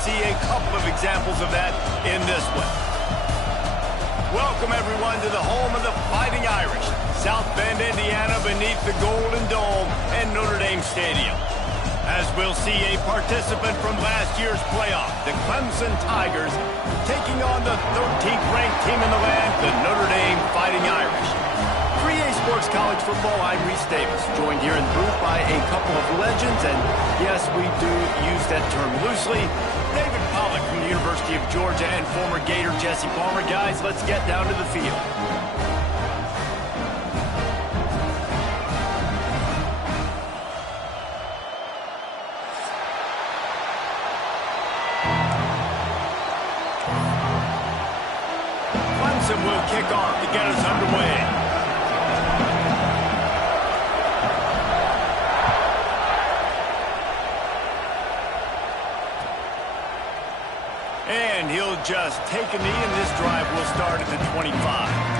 see a couple of examples of that in this one. Welcome, everyone, to the home of the Fighting Irish, South Bend, Indiana, beneath the Golden Dome and Notre Dame Stadium. As we'll see a participant from last year's playoff, the Clemson Tigers, taking on the 13th ranked team in the land, the Notre Dame Fighting Irish. 3A Sports College Football, I'm Reese Davis, joined here in the booth by a couple of legends, and yes, we do use that term loosely. David Pollack from the University of Georgia and former Gator Jesse Palmer. Guys, let's get down to the field. Clemson will kick off to get us underway. And he'll just take a knee, and this drive will start at the 25.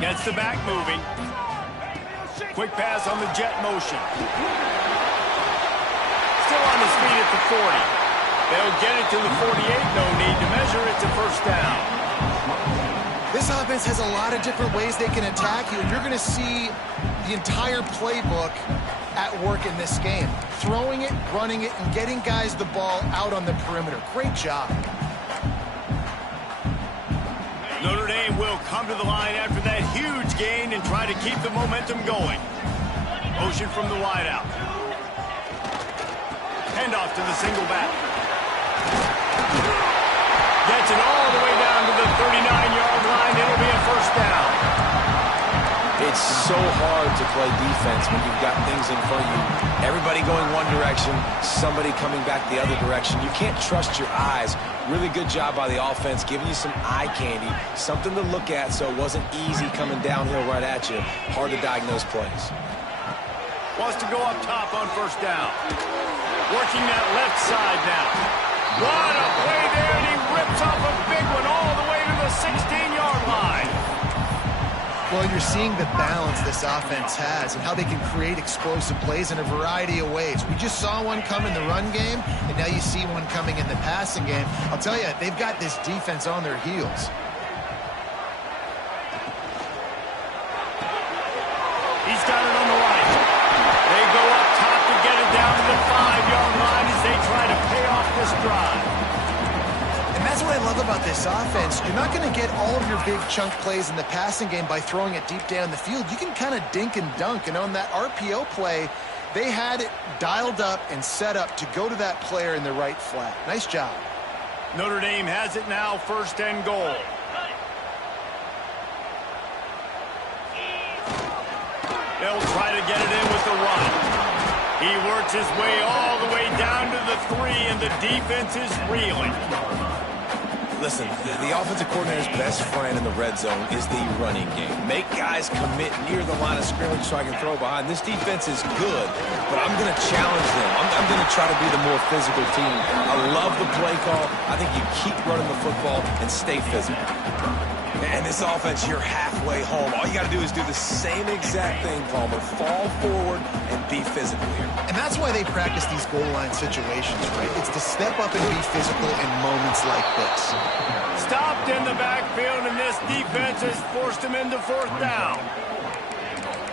Gets the back moving. Quick pass on the jet motion. Still on his feet at the 40. They'll get it to the 48. No need to measure it to first down. This offense has a lot of different ways they can attack you, and you're going to see the entire playbook at work in this game. Throwing it, running it, and getting guys the ball out on the perimeter. Great job. Notre Dame will come to the line after that huge gain and try to keep the momentum going. Motion from the wideout. Handoff to the single back. Gets it all the way down to the 39-yard line. It'll be a first down. It's so hard to play defense when you've got things in front of you. Everybody going one direction, somebody coming back the other direction. You can't trust your eyes. Really good job by the offense, giving you some eye candy, something to look at so it wasn't easy coming downhill right at you. Hard to diagnose plays. Wants to go up top on first down. Working that left side now. What a play there, and he rips off a big one all the way to the 16-yard line. Well, you're seeing the balance this offense has and how they can create explosive plays in a variety of ways. We just saw one come in the run game, and now you see one coming in the passing game. I'll tell you, they've got this defense on their heels. He's got it on the right. They go up top to get it down to the 5-yard line as they try to pay off this drive. And that's what I love about this offense. You're not going to get all of your big chunk plays in the passing game by throwing it deep down the field. You can kind of dink and dunk. And on that RPO play, they had it dialed up and set up to go to that player in the right flat. Nice job. Notre Dame has it now, first and goal. They'll try to get it in with the run. He works his way all the way down to the 3, and the defense is reeling. Listen, the offensive coordinator's best friend in the red zone is the running game. Make guys commit near the line of scrimmage so I can throw behind. This defense is good, but I'm going to challenge them. I'm going to try to be the more physical team. I love the play call. I think you keep running the football and stay physical. And this offense, you're halfway home. All you got to do is do the same exact thing, Palmer. Fall forward and be physical here. And that's why they practice these goal line situations, right? It's to step up and be physical in moments like this. Stopped in the backfield, and this defense has forced him into fourth down.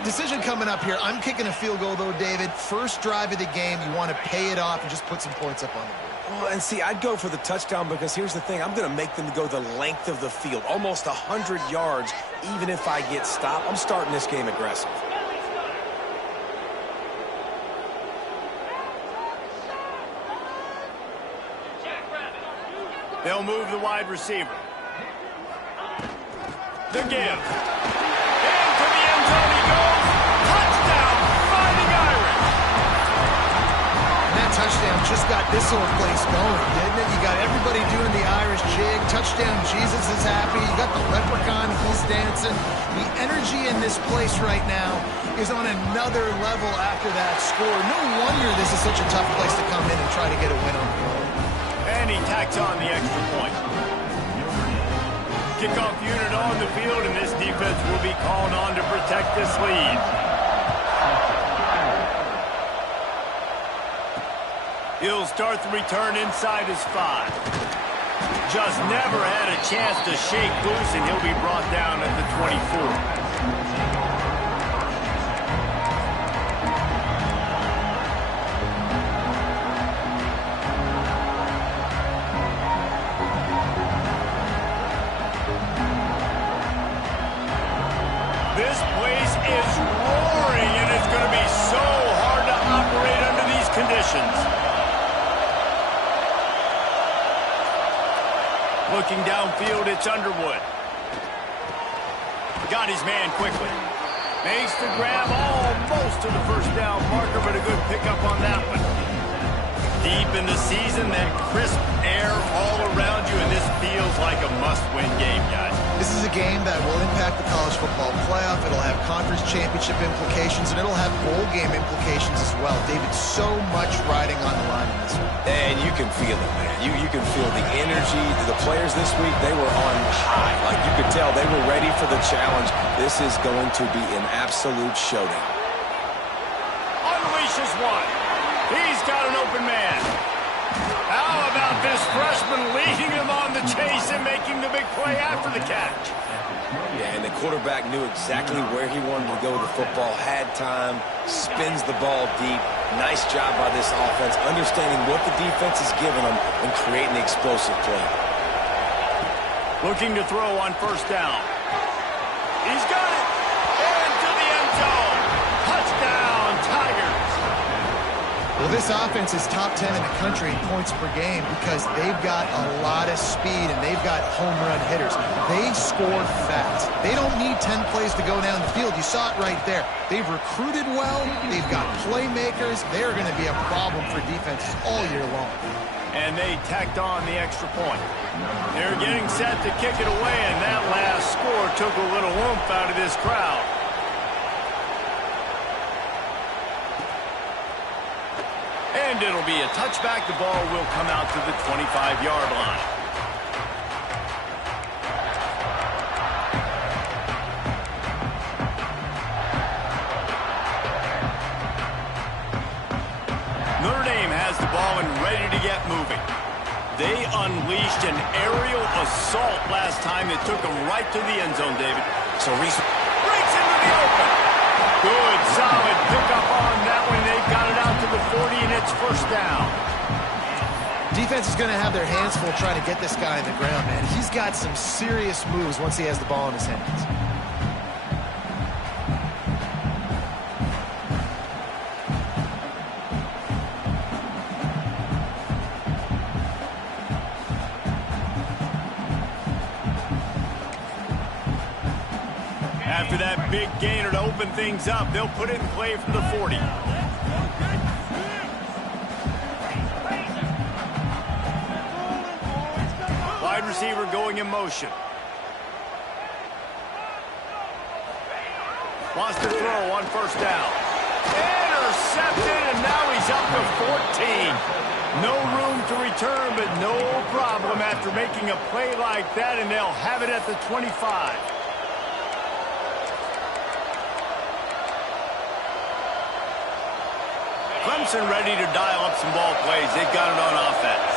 Decision coming up here. I'm kicking a field goal, though, David. First drive of the game, you want to pay it off and just put some points up on the board. Well, and see, I'd go for the touchdown because here's the thing. I'm going to make them go the length of the field, almost 100 yards, even if I get stopped. I'm starting this game aggressive. They'll move the wide receiver. The give. Into the end zone he goes. Touchdown, Fighting Irish. And that touchdown touchdown just got this whole place going, didn't it? You got everybody doing the Irish jig. Touchdown, Jesus is happy. You got the leprechaun, he's dancing. The energy in this place right now is on another level after that score. No wonder this is such a tough place to come in and try to get a win on the road. And he tacks on the extra point. Kickoff unit on the field, and this defense will be called on to protect this lead. He'll start the return inside his 5. Just never had a chance to shake loose, and he'll be brought down at the 24. This place is roaring, and it's going to be so hard to operate under these conditions. Looking downfield, it's Underwood. Got his man quickly. Makes the grab almost to the first down marker, but a good pickup on that one. Deep in the season, that crisp air all around you, and this feels like a must-win game, guys. This is a game that will impact the college football playoff. It'll have conference championship implications, and it'll have bowl game implications as well. David, so much riding on the line in this one. And you can feel it, man. You can feel the energy. The players this week, they were on high. Like you could tell, they were ready for the challenge. This is going to be an absolute showdown. Unleashes one. He's got an open man. How about this freshman leading him on the chase and making the big play after the catch? Yeah, and the quarterback knew exactly where he wanted to go with the football, had time, spins the ball deep. Nice job by this offense, understanding what the defense is giving them and creating the explosive play. Looking to throw on first down. He's got it. Into the end zone. Touchdown, Tigers. Well, this offense is top 10 in the country in points per game because they've got a lot of speed and they've got home run hitters. They score fast. They don't need 10 plays to go down the field. You saw it right there. They've recruited well. They've got playmakers. They're going to be a problem for defenses all year long. And they tacked on the extra point. They're getting set to kick it away, and that last score took a little oomph out of this crowd. And it'll be a touchback. The ball will come out to the 25-yard line. Notre Dame has the ball and ready to get moving. They unleashed an aerial assault last time that took them right to the end zone, David. So Reese breaks into the open. Good, solid pickup on that one. They've got it out to the 40, and it's first down. Defense is going to have their hands full trying to get this guy in the ground, man. He's got some serious moves once he has the ball in his hands. After that big gainer to open things up, they'll put it in play from the 40. Wide receiver going in motion. Wants to throw on first down. Intercepted, and now he's up to 14. No room to return, but no problem after making a play like that, and they'll have it at the 25. Clemson ready to dial up some ball plays. They've got it on offense.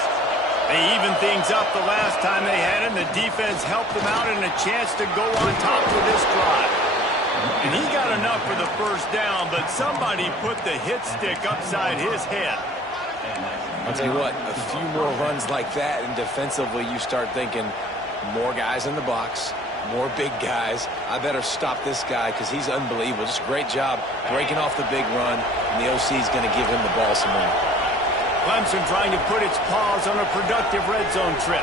They evened things up the last time they had it, and the defense helped them out and a chance to go on top for this drive. And he got enough for the first down, but somebody put the hit stick upside his head. I'll tell you what, a few more runs like that, and defensively you start thinking more guys in the box, more big guys. I better stop this guy because he's unbelievable. Just a great job breaking off the big run, and the OC is going to give him the ball some more. Clemson trying to put its paws on a productive red zone trip.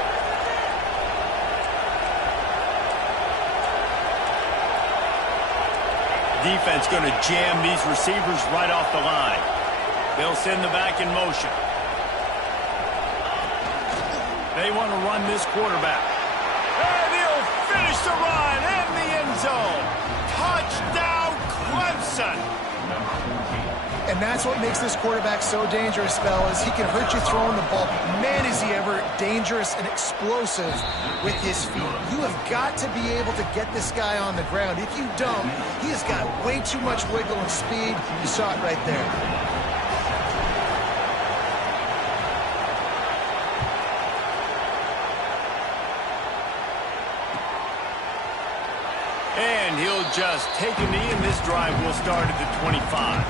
Defense going to jam these receivers right off the line. They'll send the back in motion. They want to run this quarterback. And he'll finish the run in the end zone. Touchdown, Clemson. And that's what makes this quarterback so dangerous, fellas. He can hurt you throwing the ball. Man, is he ever dangerous and explosive with his feet. You have got to be able to get this guy on the ground. If you don't, he has got way too much wiggle and speed. You saw it right there. And he'll just take a knee, and this drive will start at the 25.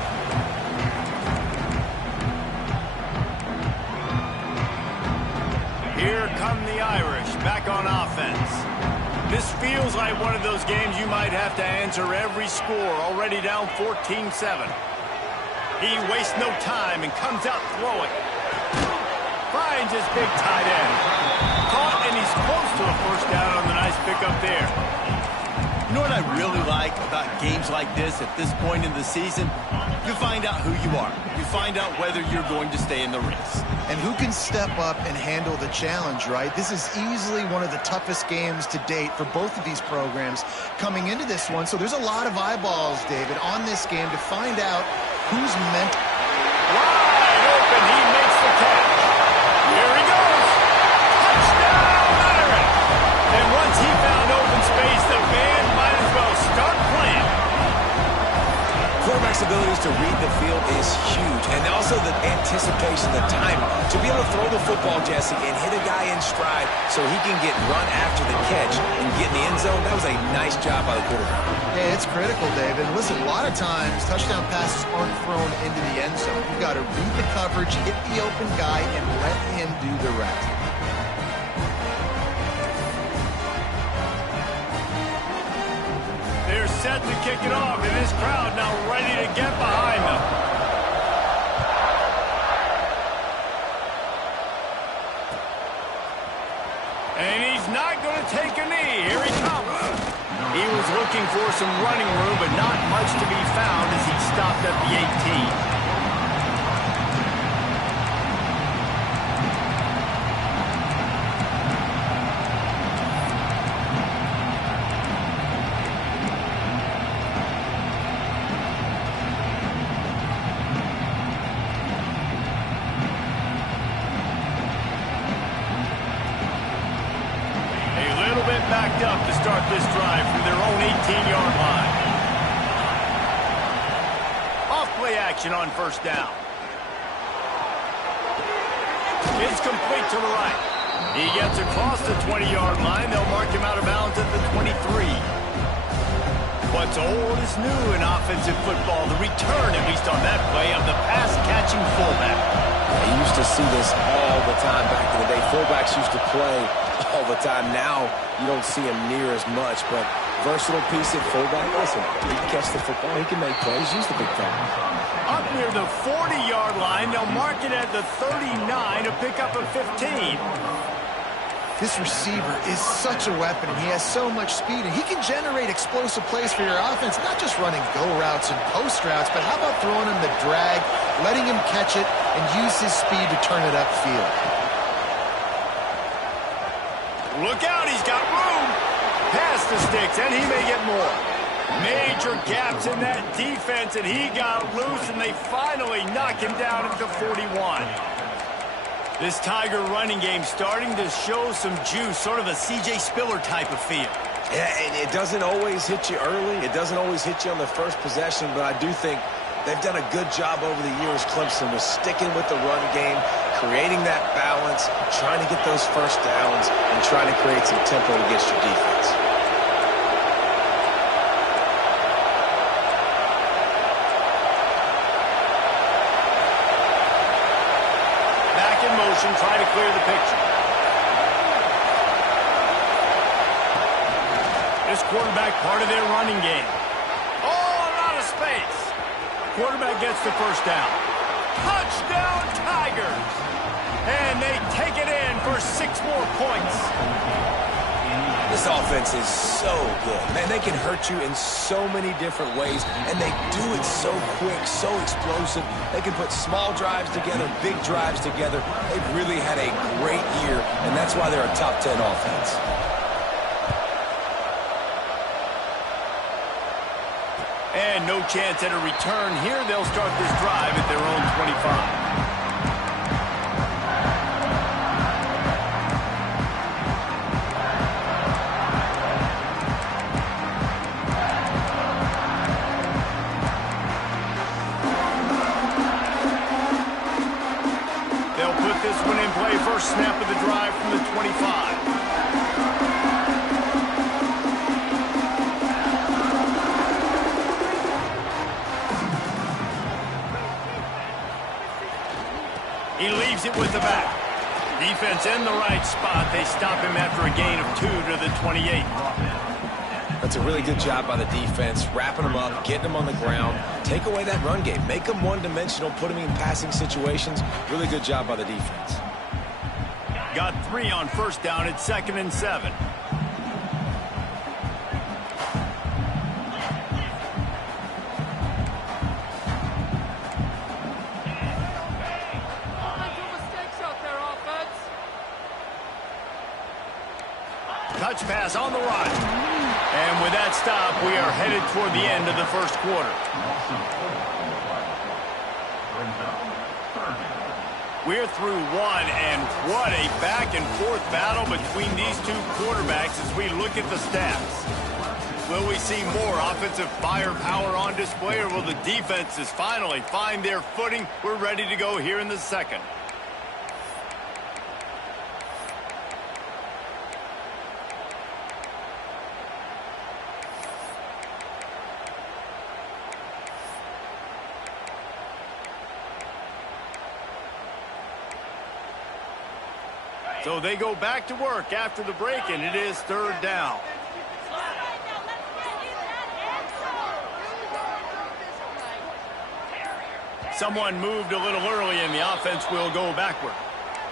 Here come the Irish, back on offense. This feels like one of those games you might have to answer every score, already down 14-7. He wastes no time and comes out throwing. Finds his big tight end. Caught, and he's close to a first down on the nice pickup there. You know what I really like about games like this at this point in the season? You find out who you are. You find out whether you're going to stay in the race. And who can step up and handle the challenge, right? This is easily one of the toughest games to date for both of these programs coming into this one. So there's a lot of eyeballs, David, on this game to find out who's meant. Wide open, he makes the catch. Here he goes. Touchdown, Irish. And once he found open space, the band might as well start playing. Quarterback's abilities to read the field is huge, and also the anticipation, the time to be able to throw the football, Jesse, and hit a guy in stride so he can get run after the catch and get in the end zone. That was a nice job by the quarterback. Yeah, it's critical, David. And listen, a lot of times touchdown passes aren't thrown into the end zone. You've got to read the coverage, hit the open guy, and let him do the rest. They're set to kick it off, and this crowd now ready to get behind them. And he's not going to take a knee. Here he comes. He was looking for some running room, but not much to be found as he stopped at the 18. Backed up to start this drive from their own 18-yard line. Off play action on first down. It's complete to the right. He gets across the 20-yard line. They'll mark him out of bounds at the 23. What's old is new in offensive football. The return, at least on that play, of the pass-catching fullback. I used to see this all the time back in the day. Fullbacks used to play all the time. Now you don't see him near as much, but versatile piece at fullback. Listen, he can catch the football. He can make plays. Use the big thing. Up near the 40-yard line, they'll mark it at the 39 to pick up a 15. This receiver is such a weapon, and he has so much speed, and he can generate explosive plays for your offense, not just running go routes and post routes, but how about throwing him the drag, letting him catch it, and use his speed to turn it upfield. Look out, he's got room. Pass the sticks, and he may get more. Major gaps in that defense, and he got loose, and they finally knock him down at the 41. This Tiger running game starting to show some juice, sort of a C.J. Spiller type of feel. Yeah, and it doesn't always hit you early. It doesn't always hit you on the first possession, but I do think they've done a good job over the years, Clemson, with sticking with the run game, creating that balance, trying to get those first downs, and trying to create some tempo against your defense. Try to clear the picture. This quarterback part of their running game. Oh, a lot of space. Quarterback gets the first down. Touchdown, Tigers. And they take it in for 6 more points. This offense is so good. Man, they can hurt you in so many different ways, and they do it so quick, so explosive. They can put small drives together, big drives together. They've really had a great year, and that's why they're a top 10 offense. And no chance at a return here. They'll start this drive at their own 25. First snap of the drive from the 25. He leaves it with the back. Defense in the right spot. They stop him after a gain of 2 to the 28. That's a really good job by the defense, wrapping them up, getting them on the ground. Take away that run game. Make them one-dimensional, put them in passing situations. Really good job by the defense. Got 3 on first down at 2nd and 7. Touch pass on the run. And with that stop, we are headed toward the end of the first quarter. We're through one, and what a back-and-forth battle between these two quarterbacks as we look at the stats. Will we see more offensive firepower on display, or will the defenses finally find their footing? We're ready to go here in the second. So they go back to work after the break, and it is 3rd down. Someone moved a little early, and the offense will go backward.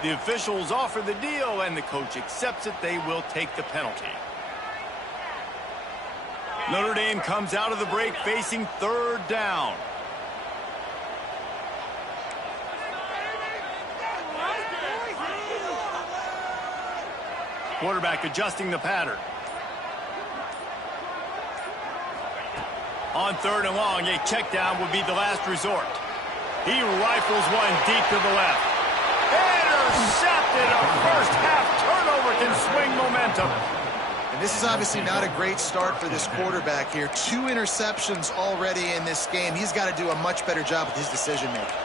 The officials offer the deal, and the coach accepts it. They will take the penalty. Notre Dame comes out of the break facing 3rd down. Quarterback adjusting the pattern. On 3rd and long, a check down would be the last resort. He rifles one deep to the left. Intercepted. A first half turnover can swing momentum. And this is obviously not a great start for this quarterback here. 2 interceptions already in this game. He's got to do a much better job with his decision making.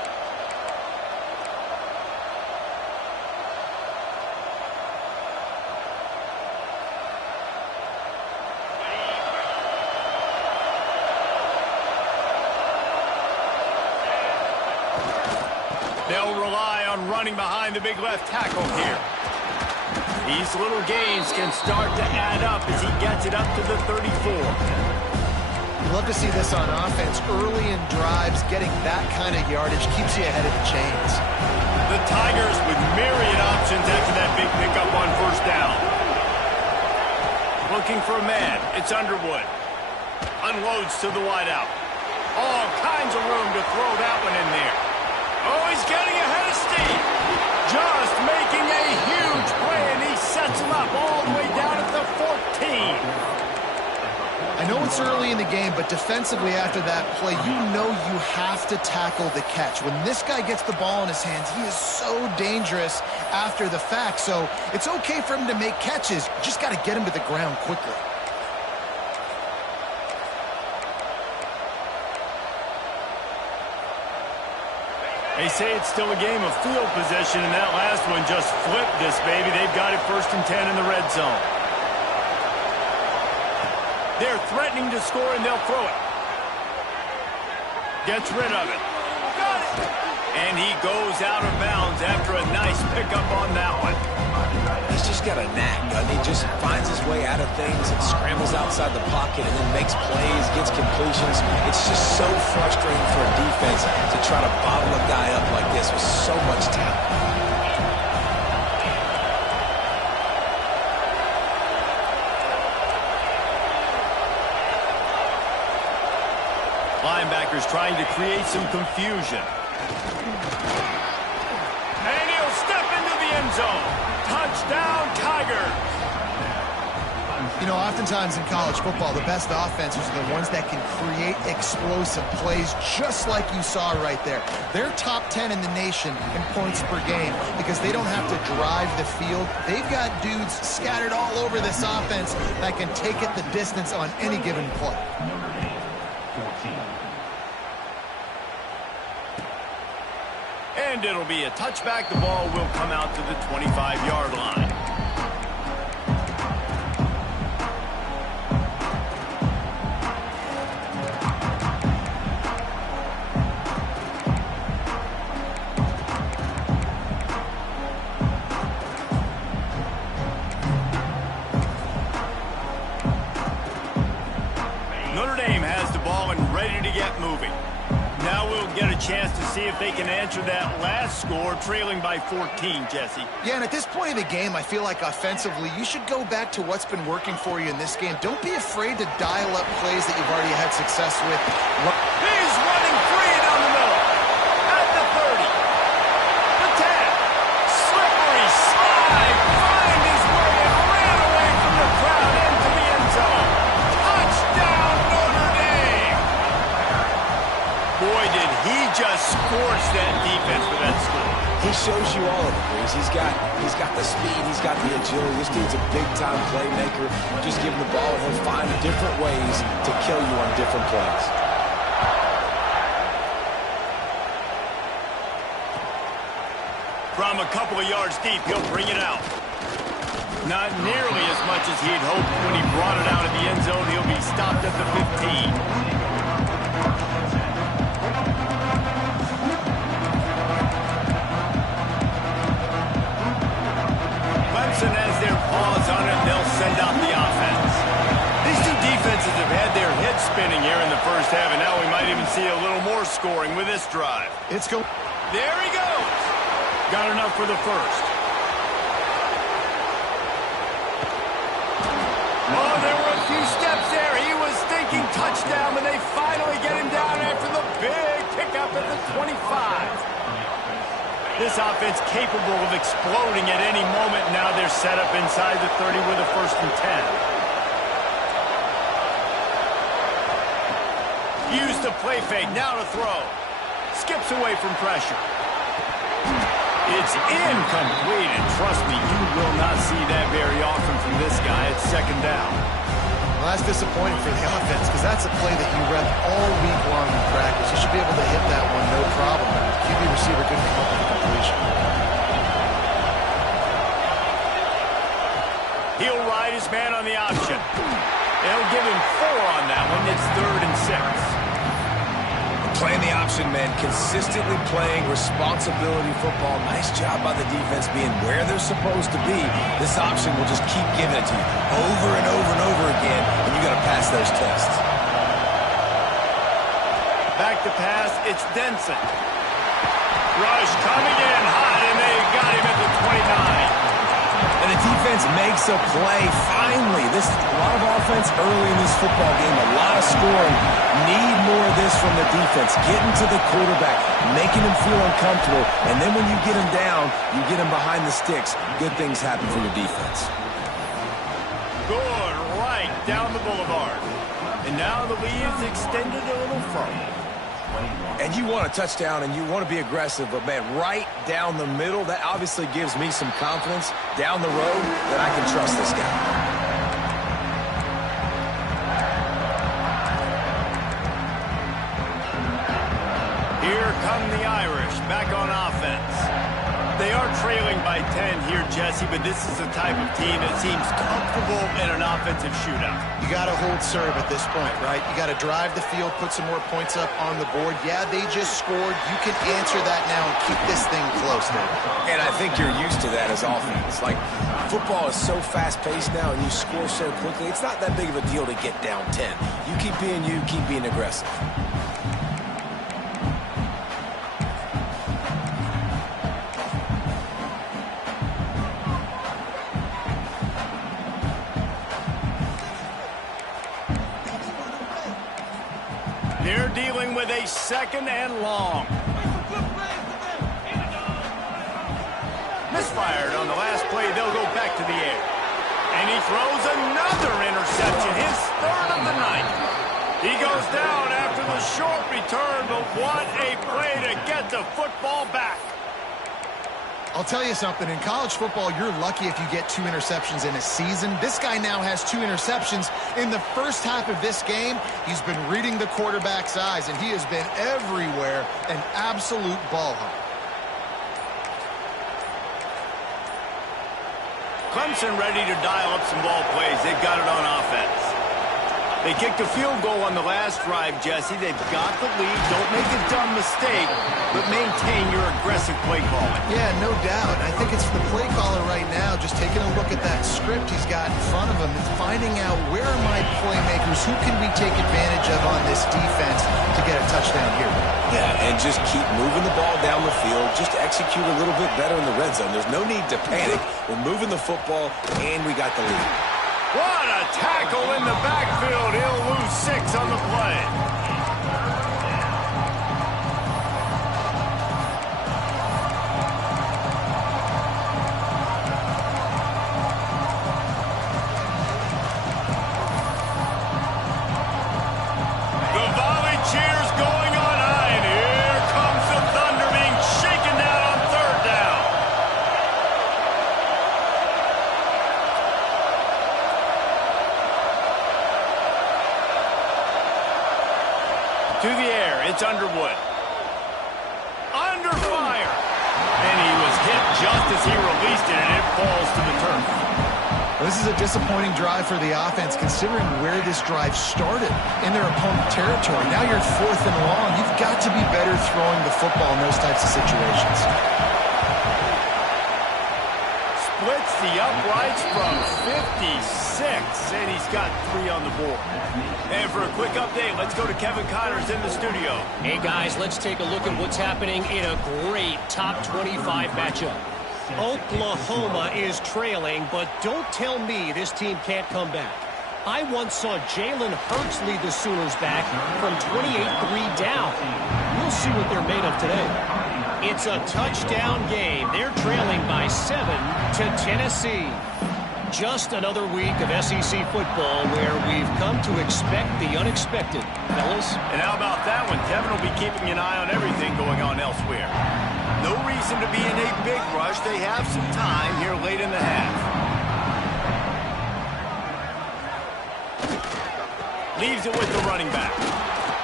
They'll rely on running behind the big left tackle here. These little gains can start to add up as he gets it up to the 34. Love to see this on offense. Early in drives, getting that kind of yardage keeps you ahead of the chains. The Tigers with myriad options after that big pickup on first down. Looking for a man. It's Underwood. Unloads to the wideout. All kinds of room to throw that one in there. Oh, he's getting ahead of Steve. Just making a huge play, and he sets him up all the way down at the 14. I know it's early in the game, but defensively after that play, you know you have to tackle the catch. When this guy gets the ball in his hands, he is so dangerous after the fact. So it's okay for him to make catches. You just got to get him to the ground quickly. They say it's still a game of field position, and that last one just flipped this baby. They've got it 1st and 10 in the red zone. They're threatening to score, and they'll throw it. Gets rid of it. And he goes out of bounds after a nice pickup on that one. He's just got a knack. He just finds his way out of things and scrambles outside the pocket and then makes plays, gets completions. It's just so frustrating for a defense to try to bottle a guy up like this with so much talent. blockers trying to create some confusion. And he'll step into the end zone. Touchdown, Tigers. You know, oftentimes in college football, the best offenses are the ones that can create explosive plays, just like you saw right there. They're top 10 in the nation in points per game because they don't have to drive the field. They've got dudes scattered all over this offense that can take it the distance on any given play. And it'll be a touchback. The ball will come out to the 25-yard line. Notre Dame has the ball and ready to get moving. Now we'll get a chance to see if they can answer that last score, trailing by 14, Jesse. Yeah, and at this point of the game, I feel like offensively, you should go back to what's been working for you in this game. Don't be afraid to dial up plays that you've already had success with. He's running free down the middle. At the 30. The 10. Slippery slide. Find his way and ran away from the crowd into the end zone. Touchdown, Notre Dame. Boy, did he just scorch that defense with that score. He shows you all of it, Breeze. He's got the speed, he's got the agility. This dude's a big-time playmaker. Just give him the ball, and he'll find different ways to kill you on different plays. From a couple of yards deep, he'll bring it out. Not nearly as much as he'd hoped when he brought it out of the end zone. He'll be stopped at the 15. Clemson has their paws on it. They'll send out the offense. These two defenses have had their heads spinning here in the first half, and now we might even see a little more scoring with this drive. It's go. There he goes. Got enough for the first. Oh, there were a few steps there. He was thinking touchdown, but they finally get him down after the big pickup at the 25. This offense capable of exploding at any moment. Now they're set up inside the 30 with a 1st and 10. Use the play fake. Now to throw. Skips away from pressure. It's incomplete, and trust me, you will not see that very often from this guy at 2nd down. Well, that's disappointing for the offense because that's a play that you rep all week long in practice. You should be able to hit that one, no problem. The QB receiver couldn't come up with a completion. He'll ride his man on the option. They'll give him 4 on that one. It's 3rd and 6. Playing the option, man, consistently playing responsibility football. Nice job by the defense being where they're supposed to be. This option will just keep giving it to you over and over and over again, and you got to pass those tests. Back to pass, it's Denson. Rush coming in hot, and they got him at the 29. And the defense makes a play. Finally, a lot of offense early in this football game, a lot of scoring. Need more of this from the defense. Getting to the quarterback, making him feel uncomfortable, and then when you get him down, you get him behind the sticks. Good things happen for your defense. Good, right down the boulevard. And now the lead is extended a little further. And you want a touchdown and you want to be aggressive, but man, right down the middle, that obviously gives me some confidence down the road that I can trust this guy. Here come the Irish back on offense. They are trailing by 10 here, Jesse, but this is the type of team that seems comfortable in an offensive shootout. You got to hold serve at this point, right? You got to drive the field, put some more points up on the board. Yeah, they just scored. You can answer that now and keep this thing close now. And I think you're used to that as offense. Like, football is so fast-paced now and you score so quickly, it's not that big of a deal to get down 10. You keep being aggressive. with a 2nd and long. Misfired on the last play. They'll go back to the air. And he throws another interception, his 3rd of the night. He goes down after the short return, but what a play to get the football back. I'll tell you something, in college football, you're lucky if you get 2 interceptions in a season. This guy now has 2 interceptions. In the first half of this game, he's been reading the quarterback's eyes, and he has been everywhere, an absolute ball hawk. Clemson ready to dial up some ball plays. They've got it on offense. They kicked a field goal on the last drive, Jesse. They've got the lead. Don't make a dumb mistake, but maintain your aggressive play calling. Yeah, no doubt. I think it's the play caller right now just taking a look at that script he's got in front of him and finding out where are my playmakers, who can we take advantage of on this defense to get a touchdown here. Yeah, and just keep moving the ball down the field. Just execute a little bit better in the red zone. There's no need to panic. We're moving the football, and we got the lead. What a tackle in the backfield. He'll lose 6 on the play. The volley cheers going on high, and here comes the Thunder being shaken down on 3rd down. To the air, it's Underwood. Under fire. And he was hit just as he released it, and it falls to the turf. Well, this is a disappointing drive for the offense, considering where this drive started in their opponent territory. Now you're 4th and long. You've got to be better throwing the football in those types of situations. Splits the uprights from 56, and he's got 3 on the board. And for a quick update, let's go to Kevin Connors in the studio. Hey, guys, let's take a look at what's happening in a great top 25 matchup. Oklahoma is trailing, but don't tell me this team can't come back. I once saw Jalen Hurts lead the Sooners back from 28-3 down. We'll see what they're made of today. It's a touchdown game. They're trailing by 7 to Tennessee. Just another week of SEC football where we've come to expect the unexpected, fellas. And how about that one? Kevin will be keeping an eye on everything going on elsewhere. No reason to be in a big rush. They have some time here late in the half. Leaves it with the running back.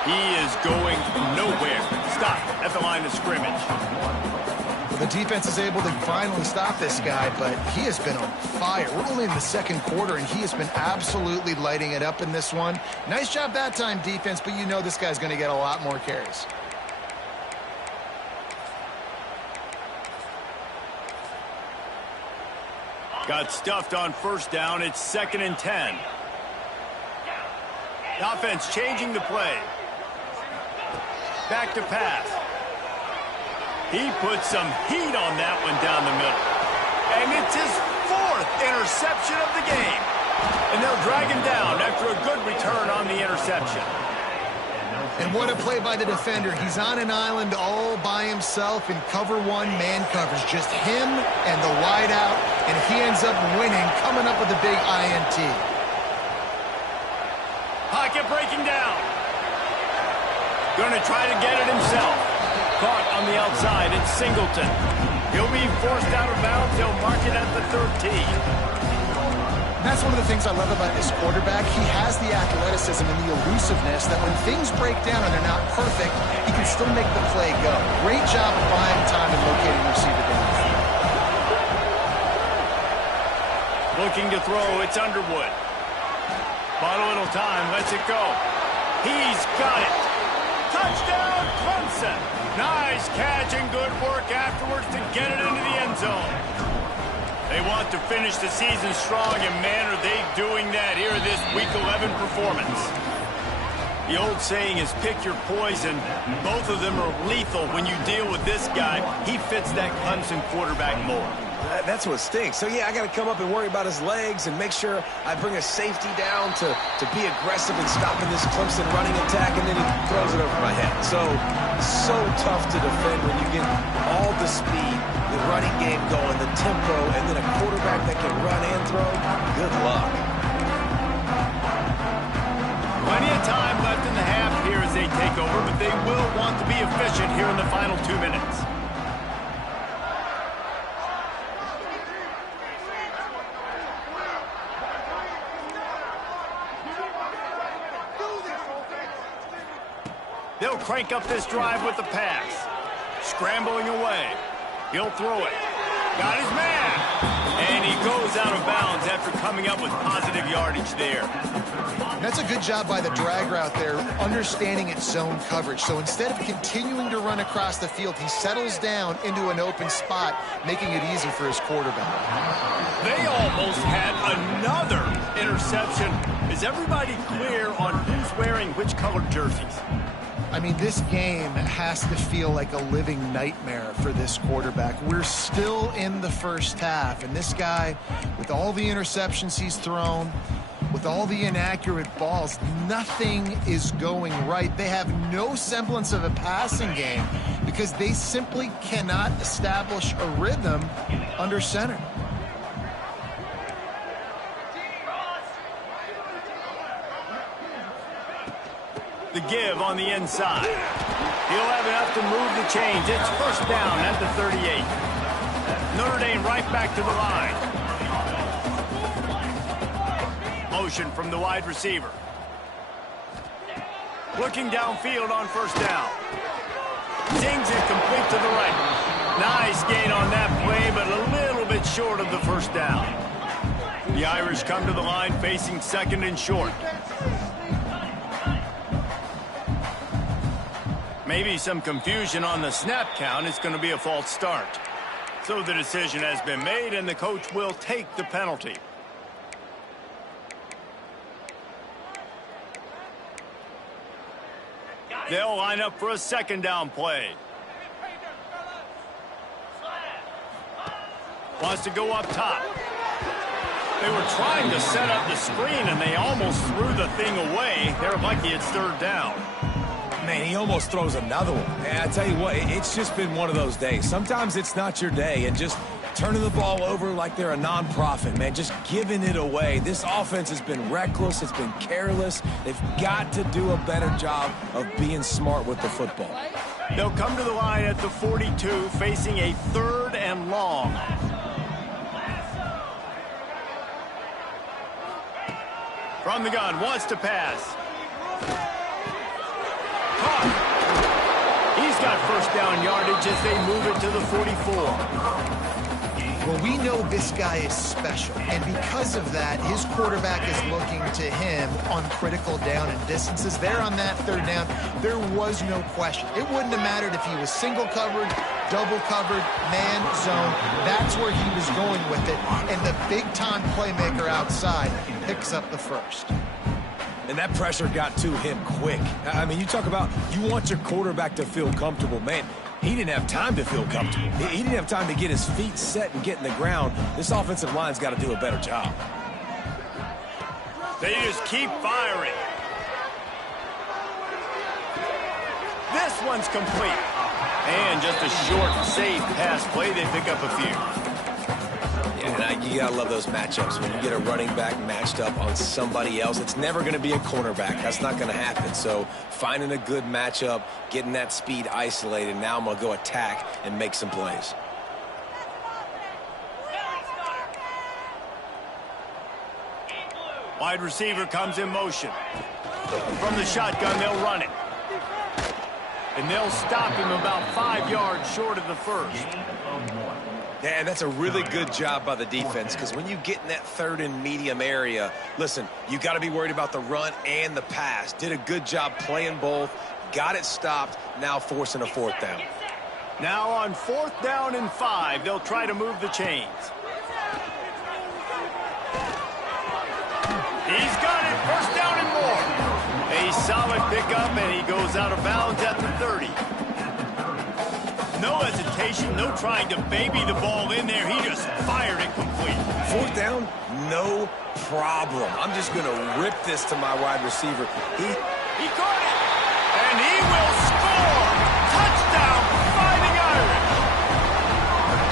He is going nowhere. Stop at the line of scrimmage. The defense is able to finally stop this guy, but he has been on fire. We're only in the 2nd quarter, and he has been absolutely lighting it up in this one. Nice job that time, defense, but you know this guy's going to get a lot more carries. Got stuffed on 1st down. It's 2nd and 10. The offense changing the play. Back to pass. He put some heat on that one down the middle. And it's his 4th interception of the game. And they'll drag him down after a good return on the interception. And what a play by the defender. He's on an island all by himself in cover 1 man coverage. Just him and the wide out. And he ends up winning, coming up with a big INT. Pocket breaking down. Going to try to get it himself. Caught on the outside. It's Singleton. He'll be forced out of bounds. They'll mark it at the 13. That's one of the things I love about this quarterback. He has the athleticism and the elusiveness that when things break down and they're not perfect, he can still make the play go. Great job of buying time and locating the receiver downfield. Looking to throw. It's Underwood. Bought a little time. Lets it go. He's got it. Touchdown, Clemson. Nice catch and good work afterwards to get it into the end zone. They want to finish the season strong, and man, are they doing that here in this Week 11 performance. The old saying is pick your poison. Both of them are lethal when you deal with this guy. He fits that Clemson quarterback mold. That's what stinks. So, yeah, I got to come up and worry about his legs and make sure I bring a safety down to be aggressive in stopping this Clemson running attack, and then he throws it over my head. So tough to defend when you get all the speed, the running game going, the tempo, and then a quarterback that can run and throw. Good luck. Plenty of time left in the half here as they take over, but they will want to be efficient here in the final 2 minutes. They'll crank up this drive with the pass. Scrambling away. He'll throw it. Got his man. And he goes out of bounds after coming up with positive yardage there. That's a good job by the drag route there, understanding its zone coverage. So instead of continuing to run across the field, he settles down into an open spot, making it easy for his quarterback. They almost had another interception. Is everybody clear on who's wearing which colored jerseys? I mean, this game has to feel like a living nightmare for this quarterback. We're still in the first half, and this guy, with all the interceptions he's thrown, with all the inaccurate balls, nothing is going right. They have no semblance of a passing game because they simply cannot establish a rhythm under center. The give on the inside. He'll have enough to move the chains. It's first down at the 38. Notre Dame right back to the line. Motion from the wide receiver. Looking downfield on first down. Zings it complete to the right. Nice gain on that play, but a little bit short of the first down. The Irish come to the line facing second and short. Maybe some confusion on the snap count. It's going to be a false start. So the decision has been made, and the coach will take the penalty. They'll line up for a second down play. Wants to go up top. They were trying to set up the screen, and they almost threw the thing away. They're lucky it's third down. Man, he almost throws another one. And I tell you what, it's just been one of those days. Sometimes it's not your day, and just turning the ball over like they're a nonprofit, man, just giving it away. This offense has been reckless. It's been careless. They've got to do a better job of being smart with the football. They'll come to the line at the 42, facing a third and long. From the gun, wants to pass. He's got first down yardage as they move it to the 44. Well, we know this guy is special, and because of that, his quarterback is looking to him on critical down and distances. There on that third down, there was no question. It wouldn't have mattered if he was single covered, double covered, man, zone. That's where he was going with it, and the big-time playmaker outside picks up the first. And that pressure got to him quick. I mean, you talk about you want your quarterback to feel comfortable. Man, he didn't have time to feel comfortable. He didn't have time to get his feet set and get in the ground. This offensive line's got to do a better job. They just keep firing. This one's complete. And just a short, safe pass play. They pick up a few. And you got to love those matchups. When you get a running back matched up on somebody else, it's never going to be a cornerback. That's not going to happen. So finding a good matchup, getting that speed isolated, now I'm going to go attack and make some plays. Wide receiver comes in motion. From the shotgun, they'll run it. And they'll stop him about 5 yards short of the first. Yeah, that's a really good job by the defense, because when you get in that third and medium area, listen, you got to be worried about the run and the pass. Did a good job playing both, got it stopped, now forcing a fourth down. Now on 4th down and 5, they'll try to move the chains. He's got it, first down and more. A solid pickup, and he goes out of bounds at the 30. No hesitation, no trying to baby the ball in there. He just fired it complete. Fourth down, no problem. I'm just going to rip this to my wide receiver. He caught it, and he will score. Touchdown, Fighting Irish.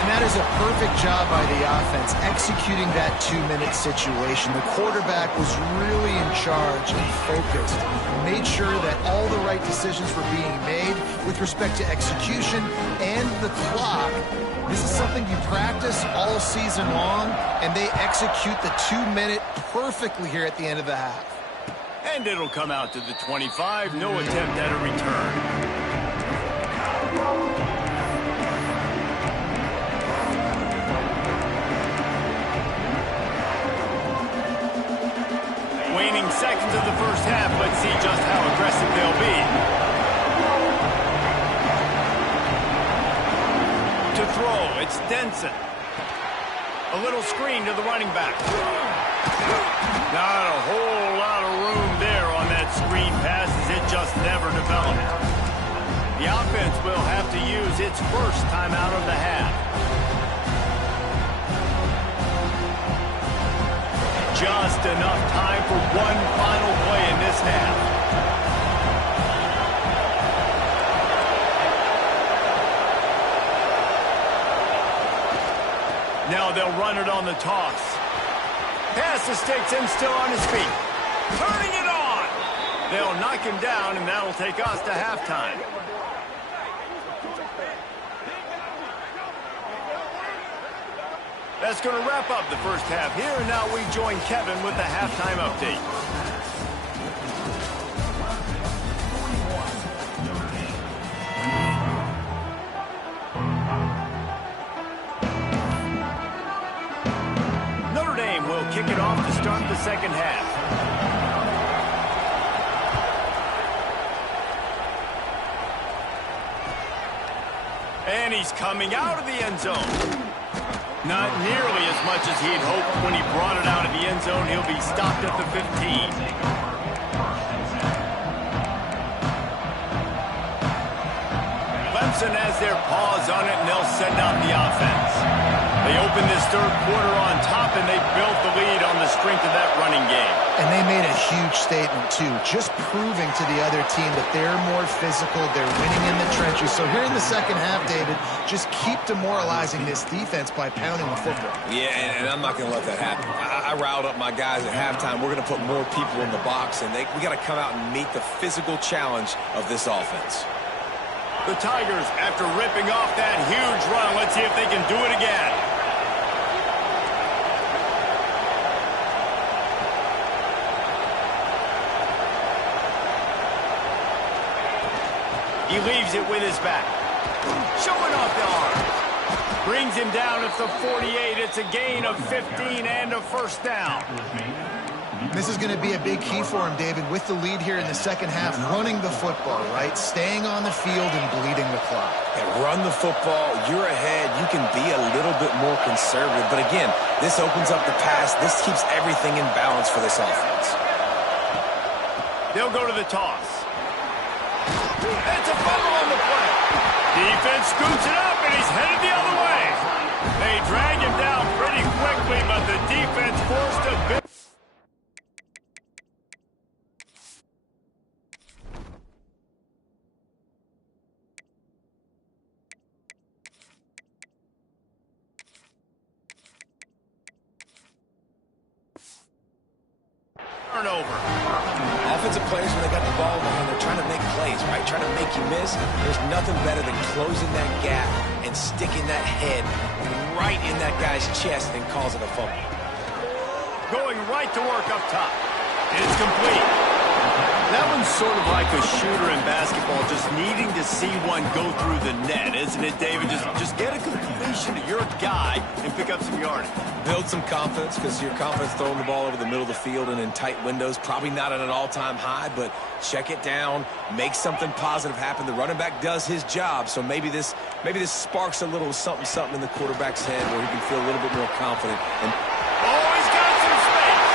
And that is a perfect job by the offense, executing that 2-minute situation. The quarterback was really in charge and focused. Made sure that all the right decisions were being made with respect to execution and the clock. This is something you practice all season long, and they execute the 2-minute perfectly here at the end of the half. And it'll come out to the 25. No attempt at a return. Waning seconds of the first half. Let's see just how aggressive they'll be. To throw, it's Denson. A little screen to the running back. Not a whole lot of room there on that screen pass as it just never developed. The offense will have to use its first timeout of the half. Just enough time for one final play in this half. Now they'll run it on the toss. Pass the sticks and still on his feet. Turning it on. They'll knock him down, and that'll take us to halftime. That's going to wrap up the first half here, and now we join Kevin with the halftime update. Notre Dame will kick it off to start the second half. And he's coming out of the end zone. Not nearly as much as he'd hoped when he brought it out of the end zone. He'll be stopped at the 15. Clemson has their paws on it, and they'll send out the offense. They open this third quarter on top, and they built the lead on the strength of that running game. And they made a huge statement, too, just proving to the other team that they're more physical, they're winning in the trenches. So here in the second half, David, just keep demoralizing this defense by pounding the football. Yeah, and I'm not going to let that happen. I riled up my guys at halftime. We're going to put more people in the box, and we got to come out and meet the physical challenge of this offense. The Tigers, after ripping off that huge run, let's see if they can do it again. He leaves it with his back. Showing off the arm. Brings him down at the 48. It's a gain of 15 and a first down. This is going to be a big key for him, David, with the lead here in the second half, running the football, right? Staying on the field and bleeding the clock. And run the football. You're ahead. You can be a little bit more conservative. But again, this opens up the pass. This keeps everything in balance for this offense. They'll go to the toss. It's a fumble on the play. Defense scoots it up, and he's headed the other way. They drag him down pretty quickly, but the defense forced a big... turnover. Offensive players, when they got the ball in their hand, they're trying to make plays, right? Trying to make you miss. There's nothing better than closing that gap and sticking that head right in that guy's chest and causing a fumble. Going right to work up top. It's complete. That one's sort of like a shooter in basketball, just needing to see one go through the net, isn't it, David? Just get a completion to your guy and pick up some yardage. Build some confidence, because your confidence throwing the ball over the middle of the field and in tight windows, probably not at an all-time high, but check it down, make something positive happen. The running back does his job, so maybe this sparks a little something in the quarterback's head where he can feel a little bit more confident. And oh, he's got some space.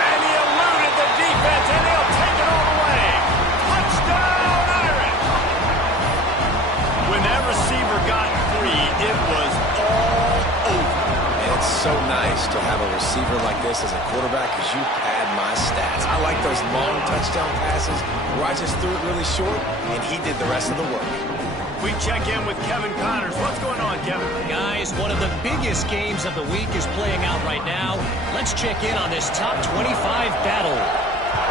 And he eluded the defense, and he'll take it all the way. Touchdown, Irish. got free, it was all over. It's so nice to have a receiver like this as a quarterback because you pad my stats. I like those long touchdown passes where I just threw it really short and he did the rest of the work. We check in with Kevin Connors. What's going on, Kevin? Guys, one of the biggest games of the week is playing out right now. Let's check in on this top 25 battle.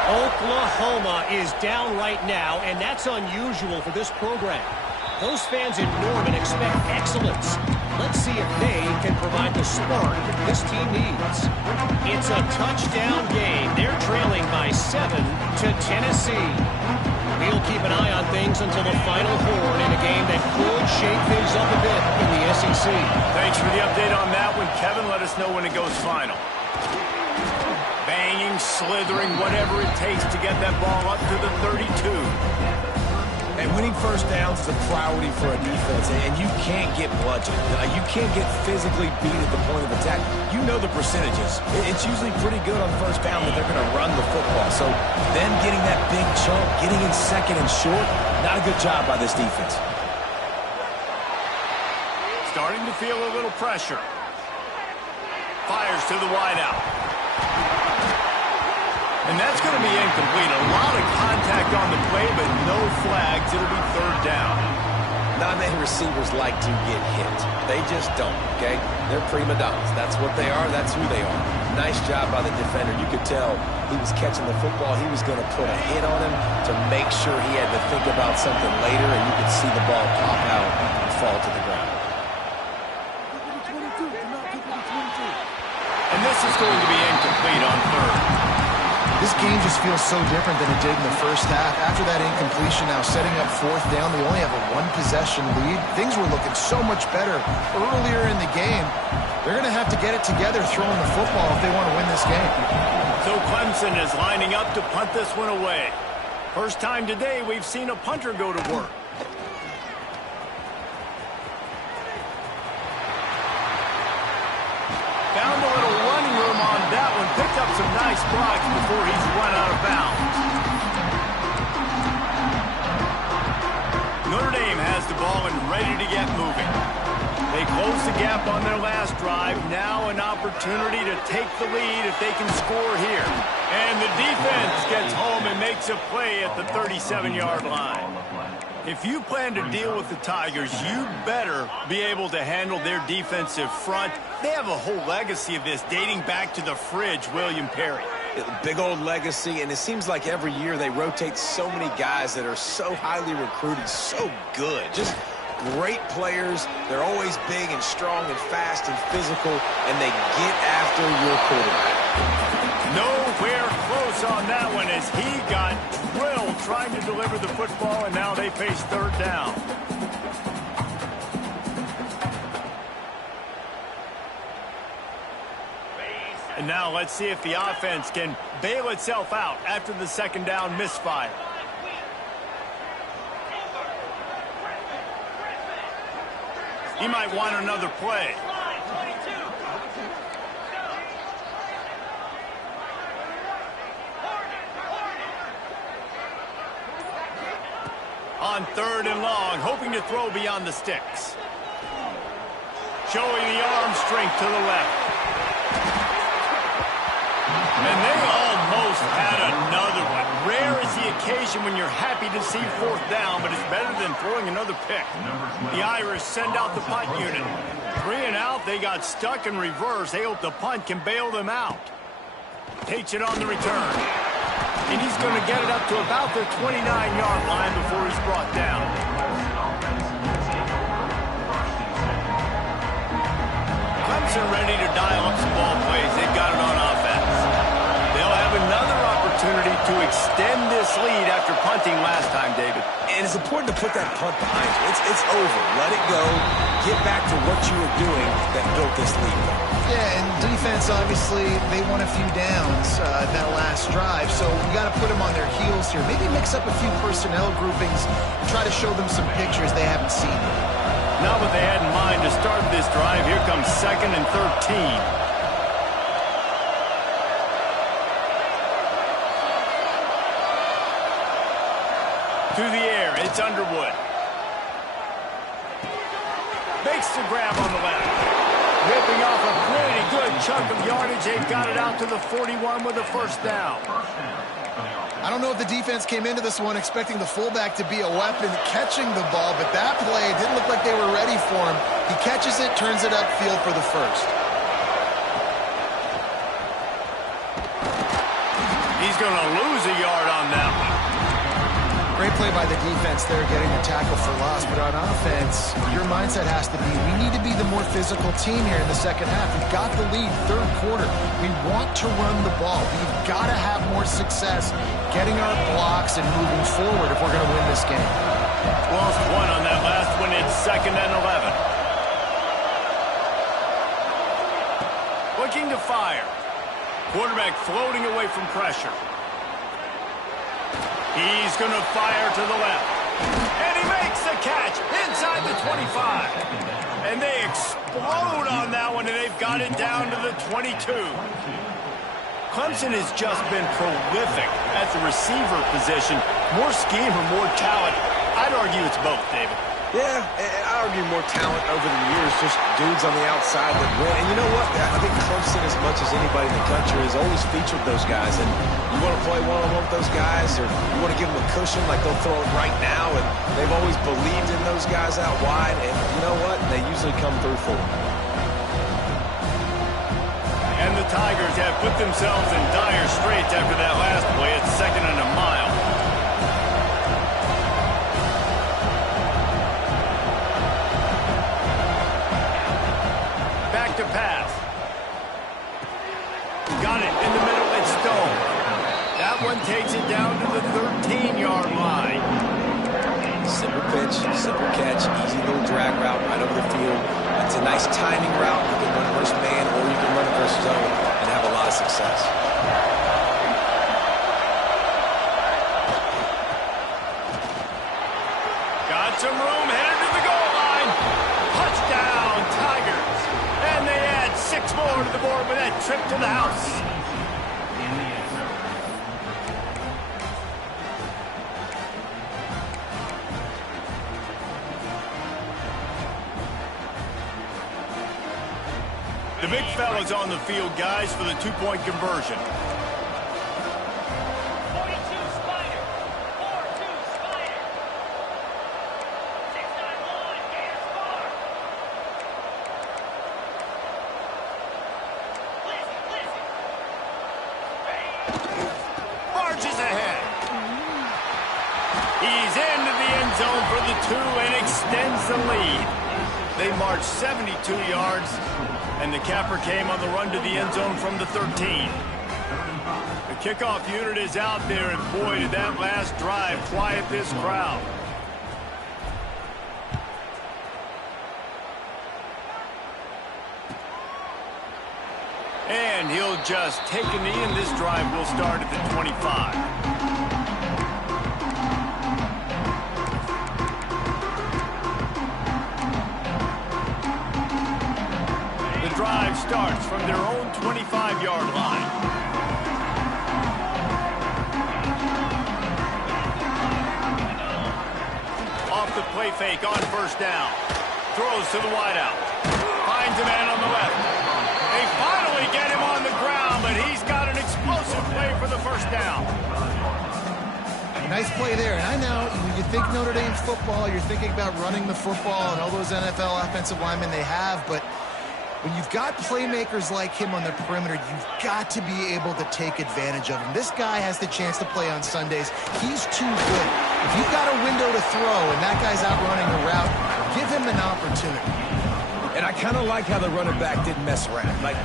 Oklahoma is down right now, and that's unusual for this program. Those fans in Norman expect excellence. Let's see if they can provide the spark this team needs. It's a touchdown game. They're trailing by 7 to Tennessee. We'll keep an eye on things until the final horn in a game that could shake things up a bit in the SEC. Thanks for the update on that one, Kevin. Let us know when it goes final. Banging, slithering, whatever it takes to get that ball up to the 32. And winning first downs is a priority for a defense, and you can't get bludgeoned. You can't get physically beat at the point of attack. You know the percentages. It's usually pretty good on first down that they're going to run the football. So them getting that big chunk, getting in second and short, not a good job by this defense. Starting to feel a little pressure. Fires to the wideout. And that's going to be incomplete. A lot of contact on the play, but no flags. It'll be third down. Not many receivers like to get hit. They just don't, okay? They're prima donnas. That's what they are. That's who they are. Nice job by the defender. You could tell he was catching the football. He was going to put a hit on him to make sure he had to think about something later, and you could see the ball pop out and fall to the ground. And this is going to be incomplete on third. This game just feels so different than it did in the first half. After that incompletion, now setting up fourth down, they only have a one-possession lead. Things were looking so much better earlier in the game. They're going to have to get it together throwing the football if they want to win this game. So Clemson is lining up to punt this one away. First time today we've seen a punter go to work. Found a little running room on that one. Picked up some nice blocks before he's run out of bounds. Notre Dame has the ball and ready to get moving. They close the gap on their last drive. Now an opportunity to take the lead if they can score here. And the defense gets home and makes a play at the 37-yard line. If you plan to deal with the Tigers, you better be able to handle their defensive front. They have a whole legacy of this dating back to the fridge, William Perry. Big old legacy, and it seems like every year they rotate so many guys that are so highly recruited, so good. Just great players. They're always big and strong and fast and physical, and they get after your quarterback. Nowhere close on that one as he got drilled trying to deliver the football, and now they face third down. And now let's see if the offense can bail itself out after the second down misfire. He might want another play. On third and long, hoping to throw beyond the sticks. Showing the arm strength to the left. And they almost had another one. Rare is the occasion when you're happy to see fourth down, but it's better than throwing another pick. The Irish send out the punt unit. 3 and out, they got stuck in reverse. They hope the punt can bail them out. Takes it on the return. And he's going to get it up to about the 29-yard line before he's brought down. Clemson ready to dial up some ball plays. They've got it on offense. They'll have another opportunity to extend this lead after punting last time, David. And it's important to put that punt behind you. It's over. Let it go. Get back to what you were doing that built this lead. Yeah, and defense, obviously, they won a few downs that last drive, so we got to put them on their heels here. Maybe mix up a few personnel groupings, try to show them some pictures they haven't seen. Not what they had in mind to start this drive. Here comes 2nd and 13. To the air, it's Underwood. Makes the grab on the left. Ripping off a pretty good chunk of yardage. They've got it out to the 41 with a first down. I don't know if the defense came into this one expecting the fullback to be a weapon catching the ball, but that play didn't look like they were ready for him. He catches it, turns it upfield for the first. He's going to lose a yard on that one. Great play by the defense there, getting the tackle for loss. But on offense, your mindset has to be, we need to be the more physical team here in the second half. We've got the lead, third quarter. We want to run the ball. We've got to have more success getting our blocks and moving forward if we're going to win this game. Lost one on that last one. It's 2nd and 11. Looking to fire. Quarterback floating away from pressure. He's going to fire to the left. And he makes the catch inside the 25. And they explode on that one, and they've got it down to the 22. Clemson has just been prolific at the receiver position. More scheme or more talent? I'd argue it's both, David. Yeah, I argue more talent over the years, just dudes on the outside that win. And you know what? I think Clemson, as much as anybody in the country, has always featured those guys. And you want to play one-on-one with those guys, or you want to give them a cushion like they'll throw it right now. And they've always believed in those guys out wide. And you know what? They usually come through for them. And the Tigers have put themselves in dire straits after that last play. It's 2nd and a mile. Back to pass. Got it in the middle. It's Stone. That one takes it down to the 13-yard line. Simple pitch, simple catch, easy little drag route right over the field. It's a nice timing route. You can run versus man, or you can run it versus zone and have a lot of success. Got some room, headed to the goal line. Touchdown, Tigers. And they add 6 more to the board with that trip to the house. The big fella's on the field, guys, for the 2-point conversion. 42 Spider. 4-2 Spider. 691 Gator score. Listen. Marches ahead. He's into the end zone for the 2 and extends the lead. They marched 72 yards. And the capper came on the run to the end zone from the 13. The kickoff unit is out there, and boy, did that last drive quiet this crowd. And he'll just take a knee, and this drive will start at the 25. Drive starts from their own 25-yard line. Off the play fake on first down. Throws to the wideout. Finds a man on the left. They finally get him on the ground, but he's got an explosive play for the first down. Nice play there. And I know when you think Notre Dame football, you're thinking about running the football and all those NFL offensive linemen they have, but when you've got playmakers like him on the perimeter, you've got to be able to take advantage of him. This guy has the chance to play on Sundays. He's too good. If you've got a window to throw and that guy's out running the route, give him an opportunity. And I kind of like how the running back didn't mess around. Like,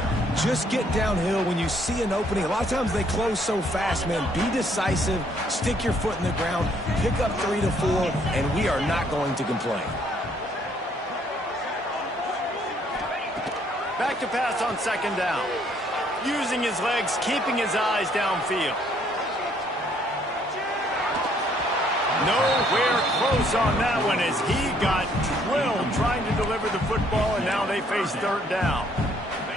just get downhill when you see an opening. A lot of times they close so fast, man. Be decisive, stick your foot in the ground, pick up 3 to 4, and we are not going to complain. Back to pass on 2nd down. Using his legs, keeping his eyes downfield. Nowhere close on that one as he got drilled trying to deliver the football, and now they face 3rd down.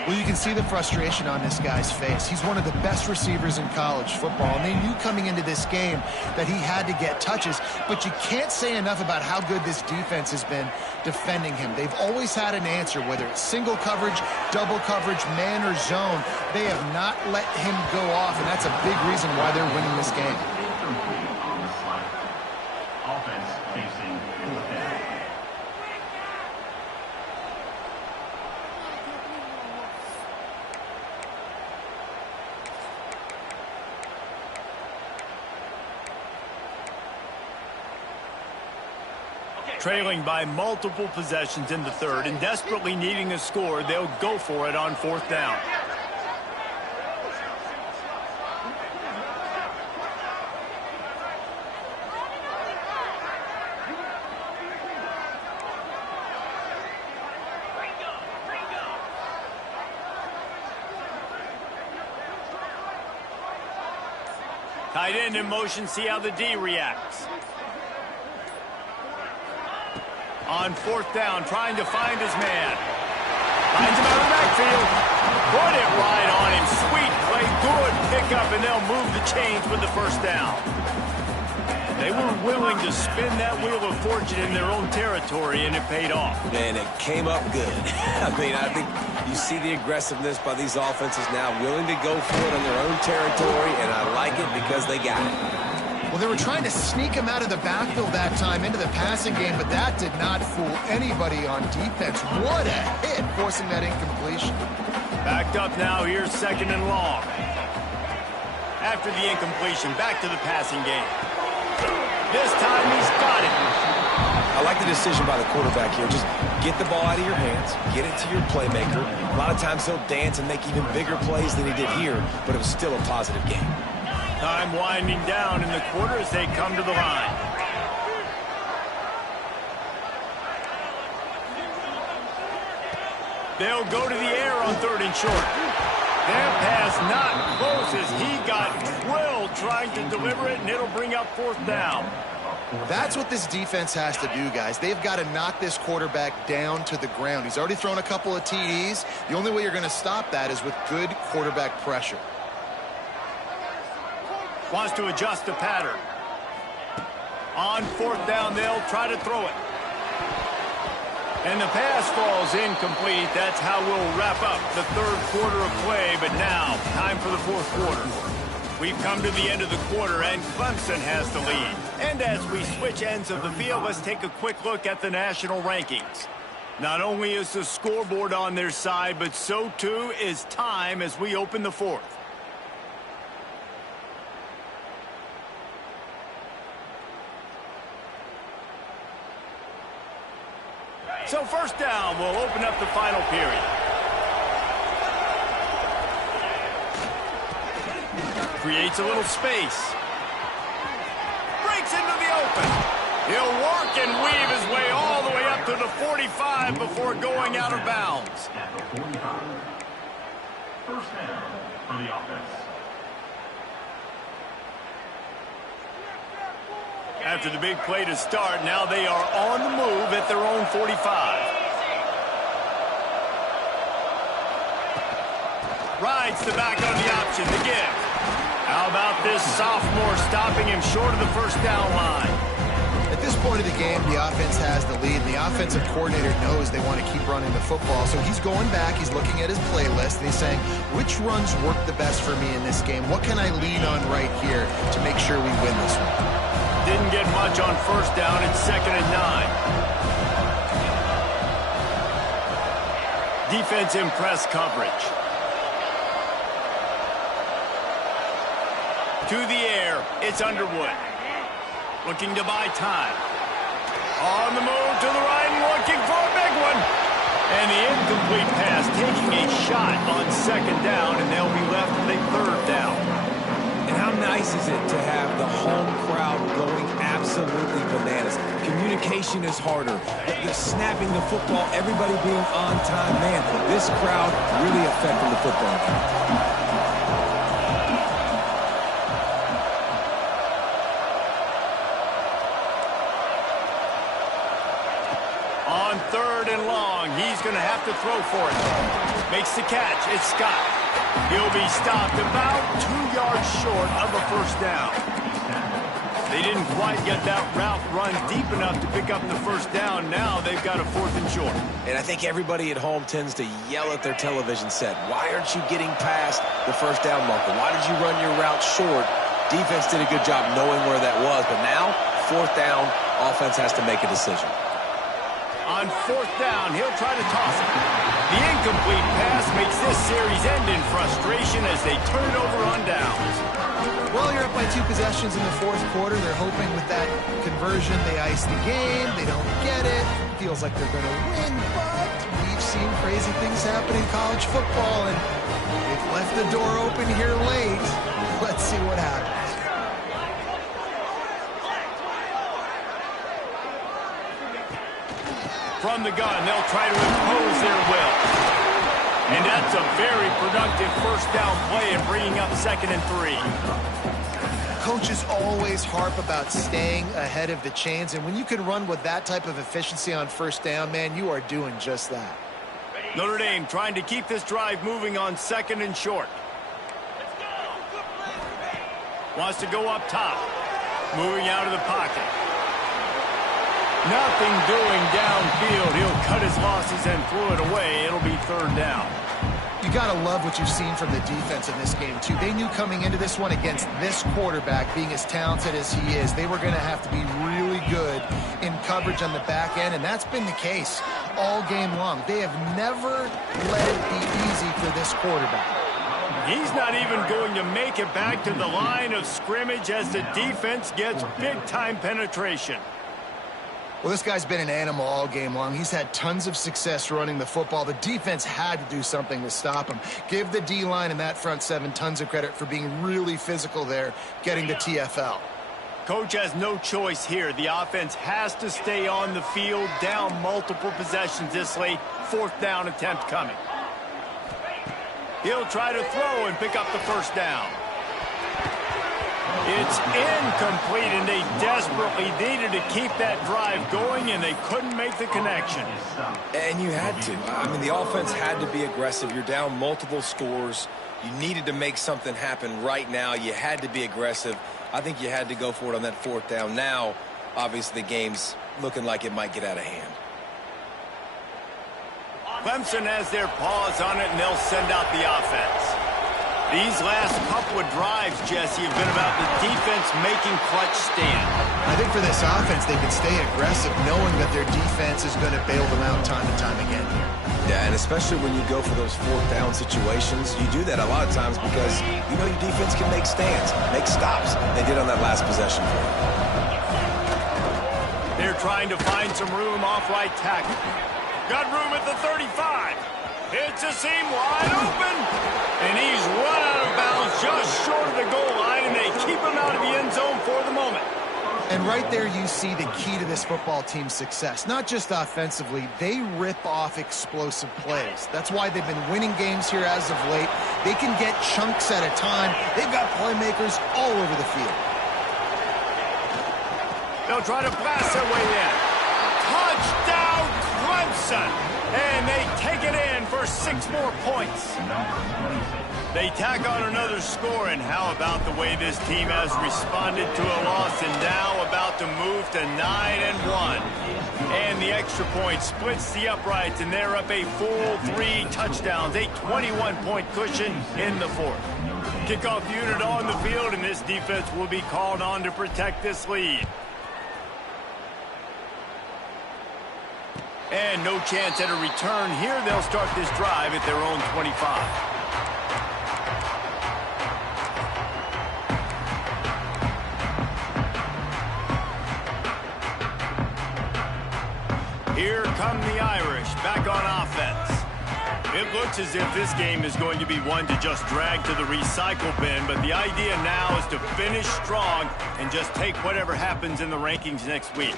Well, you can see the frustration on this guy's face. He's one of the best receivers in college football, and they knew coming into this game that he had to get touches, but you can't say enough about how good this defense has been defending him. They've always had an answer, whether it's single coverage, double coverage, man or zone. They have not let him go off, and that's a big reason why they're winning this game. Offense facing the 10. Trailing by multiple possessions in the third and desperately needing a score, they'll go for it on fourth down. Tight end in motion, see how the D reacts. On fourth down, trying to find his man. Finds him out of the backfield. Put it right on him. Sweet play, good pickup, and they'll move the chains with the first down. They were willing to spin that wheel of fortune in their own territory, and it paid off. And it came up good. I mean, I think you see the aggressiveness by these offenses now, willing to go for it on their own territory, and I like it because they got it. Well, they were trying to sneak him out of the backfield that time into the passing game, but that did not fool anybody on defense. What a hit, forcing that incompletion. Backed up now, here's second and long. After the incompletion, back to the passing game. This time he's got it. I like the decision by the quarterback here. Just get the ball out of your hands, get it to your playmaker. A lot of times he'll dance and make even bigger plays than he did here, but it was still a positive game. Time winding down in the quarter as they come to the line. They'll go to the air on third and short. Their pass not close as he got drilled trying to deliver it, and it'll bring up fourth down. That's what this defense has to do, guys. They've got to knock this quarterback down to the ground. He's already thrown a couple of TDs. The only way you're going to stop that is with good quarterback pressure. Wants to adjust the pattern. On fourth down, they'll try to throw it. And the pass falls incomplete. That's how we'll wrap up the third quarter of play. But now, time for the fourth quarter. We've come to the end of the quarter, and Clemson has the lead. And as we switch ends of the field, let's take a quick look at the national rankings. Not only is the scoreboard on their side, but so too is time as we open the fourth. So first down, we'll open up the final period. Creates a little space. Breaks into the open. He'll work and weave his way all the way up to the 45 before going out of bounds. At the 45. First down for the offense. After the big play to start, now they are on the move at their own 45. Rides the back on the option, the give. How about this sophomore stopping him short of the first down line? At this point of the game, the offense has the lead, and the offensive coordinator knows they want to keep running the football. So he's going back, he's looking at his playlist, and he's saying, which runs work the best for me in this game? What can I lean on right here to make sure we win this one? Didn't get much on first down. It's 2nd and 9. Defense in press coverage. To the air, it's Underwood. Looking to buy time. On the move to the right and looking for a big one. And the incomplete pass taking a shot on second down, and they'll be left with a third down. And how nice is it to have the home crowd going absolutely bananas? Communication is harder. The snapping the football, everybody being on time. Man, this crowd really affecting the football game. On On 3rd and long, he's going to have to throw for it. Makes the catch. It's Scott. He'll be stopped about 2 yards short of a first down. They didn't quite get that route run deep enough to pick up the first down. Now they've got a 4th and short. And I think everybody at home tends to yell at their television set. Why aren't you getting past the first down marker? Why did you run your route short? Defense did a good job knowing where that was. But now, 4th down, offense has to make a decision. On 4th down, he'll try to toss it. The incomplete pass makes this series end in frustration as they turn it over on downs. Well, you're up by 2 possessions in the 4th quarter. They're hoping with that conversion they ice the game. They don't get it. Feels like they're going to win, but we've seen crazy things happen in college football, and they've left the door open here late. Let's see what happens. From the gun, they'll try to impose their will. And that's a very productive first down play and bringing up 2nd and 3. Coaches always harp about staying ahead of the chains, and when you can run with that type of efficiency on first down, man, you are doing just that. Notre Dame trying to keep this drive moving on 2nd and short. Wants to go up top. Moving out of the pocket. Nothing doing downfield. He'll cut his losses and throw it away. It'll be 3rd down. You got to love what you've seen from the defense in this game, too. They knew coming into this one against this quarterback, being as talented as he is, they were going to have to be really good in coverage on the back end, and that's been the case all game long. They have never let it be easy for this quarterback. He's not even going to make it back to the line of scrimmage as the defense gets big-time penetration. Well, this guy's been an animal all game long. He's had tons of success running the football. The defense had to do something to stop him. Give the D-line and that front 7 tons of credit for being really physical there, getting the TFL. Coach has no choice here. The offense has to stay on the field, down multiple possessions this late. 4th down attempt coming. He'll try to throw and pick up the first down. It's incomplete, and they desperately needed to keep that drive going, and they couldn't make the connection. And you had to. I mean, the offense had to be aggressive. You're down multiple scores. You needed to make something happen right now. You had to be aggressive. I think you had to go for it on that 4th down. Now, obviously, the game's looking like it might get out of hand. Clemson has their paws on it, and they'll send out the offense. These last couple of drives, Jesse, have been about the defense making clutch stand. I think for this offense, they can stay aggressive knowing that their defense is going to bail them out time and time again here. Yeah, and especially when you go for those 4th down situations, you do that a lot of times because you know your defense can make stands, make stops. They did on that last possession for you. They're trying to find some room off right tackle. Got room at the 35. It's a seam wide open. And he's run out of bounds just short of the goal line, and they keep him out of the end zone for the moment. And right there you see the key to this football team's success. Not just offensively, they rip off explosive plays. That's why they've been winning games here as of late. They can get chunks at a time. They've got playmakers all over the field. They'll try to blast their way in. Touchdown, Clemson! And they take it in for 6 more points. They tack on another score, and how about the way this team has responded to a loss and now about to move to 9-1. And the extra point splits the uprights, and they're up a full 3 touchdowns, a 21-point cushion in the 4th. Kickoff unit on the field, and this defense will be called on to protect this lead. And no chance at a return here. They'll start this drive at their own 25. Here come the Irish, back on offense. It looks as if this game is going to be one to just drag to the recycle bin, but the idea now is to finish strong and just take whatever happens in the rankings next week.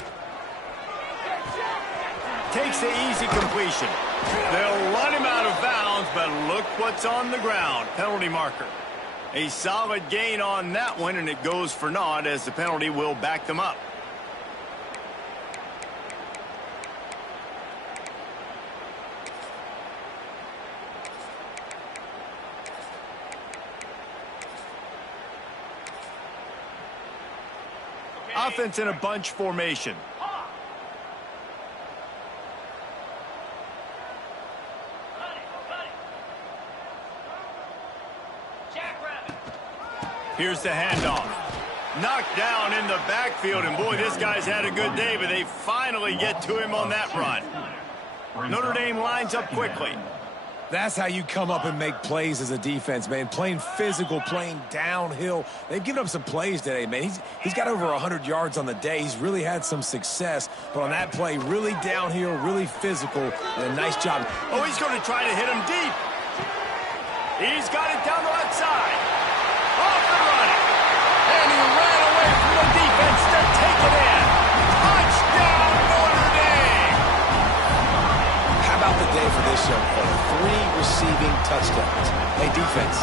Takes the easy completion. They'll run him out of bounds, but look what's on the ground. Penalty marker. A solid gain on that one, and it goes for naught as the penalty will back them up. Offense in a bunch formation. Here's the handoff. Knocked down in the backfield, and boy, this guy's had a good day, but they finally get to him on that run. Notre Dame lines up quickly. That's how you come up and make plays as a defense, man. Playing physical, playing downhill. They've given up some plays today, man. He's got over 100 yards on the day. He's really had some success. But on that play, really downhill, really physical, and a nice job. Oh, he's going to try to hit him deep. He's got it down the left side. Off and running. And he ran away from the defense to take it in. Touchdown, Notre Dame. How about the day for this young fella? 3 receiving touchdowns. Hey, defense,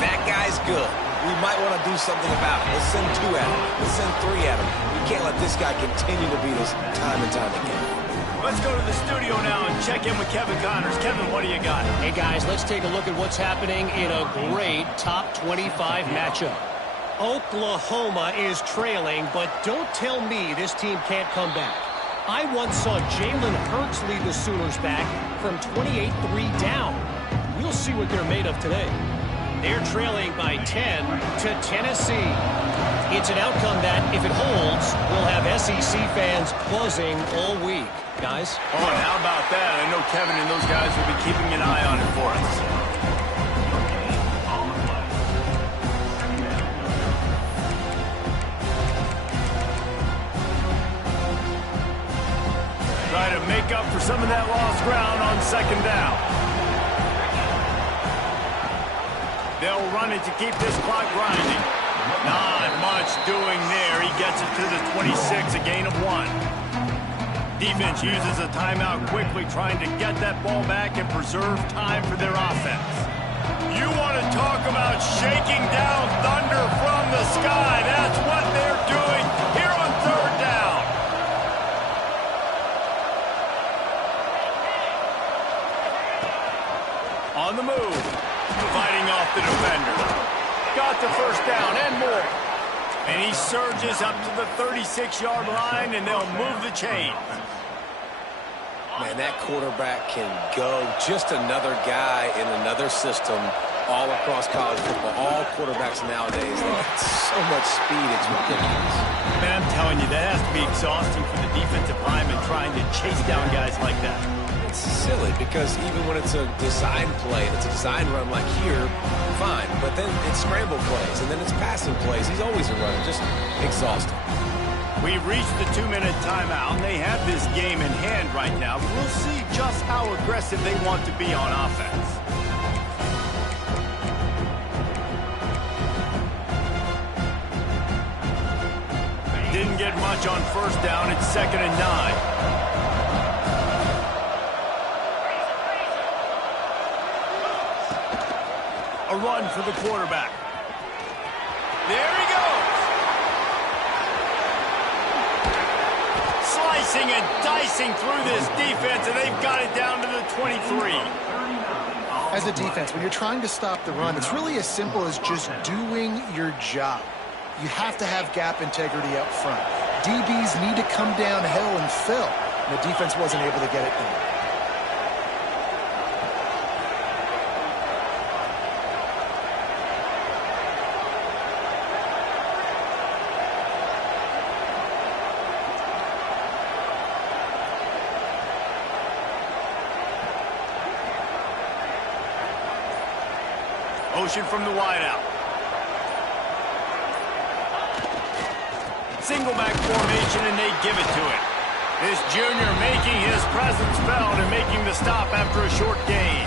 that guy's good. We might want to do something about it. Let's send 2 at him. Let's send 3 at him. We can't let this guy continue to beat us time and time again. Let's go to the studio now and check in with Kevin Connors. Kevin, what do you got? Hey, guys, let's take a look at what's happening in a great top 25 matchup. Oklahoma is trailing, but don't tell me this team can't come back. I once saw Jalen Hurts lead the Sooners back from 28-3 down. We'll see what they're made of today. They're trailing by 10 to Tennessee. It's an outcome that, if it holds, will have SEC fans buzzing all week. Guys? Oh, and how about that? I know Kevin and those guys will be keeping an eye on it for us. Try to make up for some of that lost ground on second down. They'll run it to keep this clock grinding. Not much doing there. He gets it to the 26, a gain of 1. Defense uses a timeout quickly, trying to get that ball back and preserve time for their offense. You want to talk about shaking down thunder from the sky. That's what they're doing here on third down. On the move, fighting off the defender. Got the first down and more. And he surges up to the 36-yard line, and they'll move the chain. Man, that quarterback can go. Just another guy in another system all across college football. All quarterbacks nowadays, they got so much speed, it's ridiculous. Man, I'm telling you, that has to be exhausting for the defensive lineman trying to chase down guys like that. It's silly because even when it's a design play, it's a design run like here, fine. But then it's scramble plays, and then it's passing plays. He's always a runner, just exhausting. We've reached the 2-minute timeout, and they have this game in hand right now. We'll see just how aggressive they want to be on offense. Didn't get much on first down. It's 2nd and 9. A run for the quarterback. There he goes. Slicing and dicing through this defense, and they've got it down to the 23. As a defense, when you're trying to stop the run, it's really as simple as just doing your job. You have to have gap integrity up front. DBs need to come downhill and fill. And the defense wasn't able to get it done. Motion from the wideout. Single back formation, and they give it to him. This junior making his presence felt and making the stop after a short gain.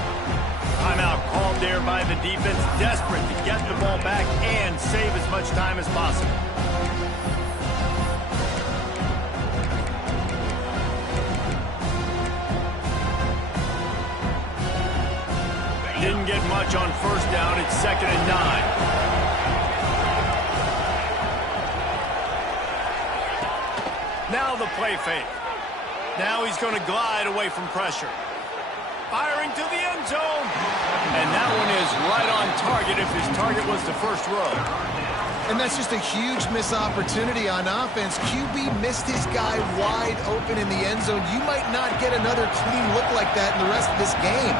Timeout called there by the defense, desperate to get the ball back and save as much time as possible. Didn't get much on first down. It's 2nd and 9. Now the play fake. Now he's going to glide away from pressure. Firing to the end zone. And that one is right on target if his target was the first row. And that's just a huge missed opportunity on offense. QB missed his guy wide open in the end zone. You might not get another clean look like that in the rest of this game.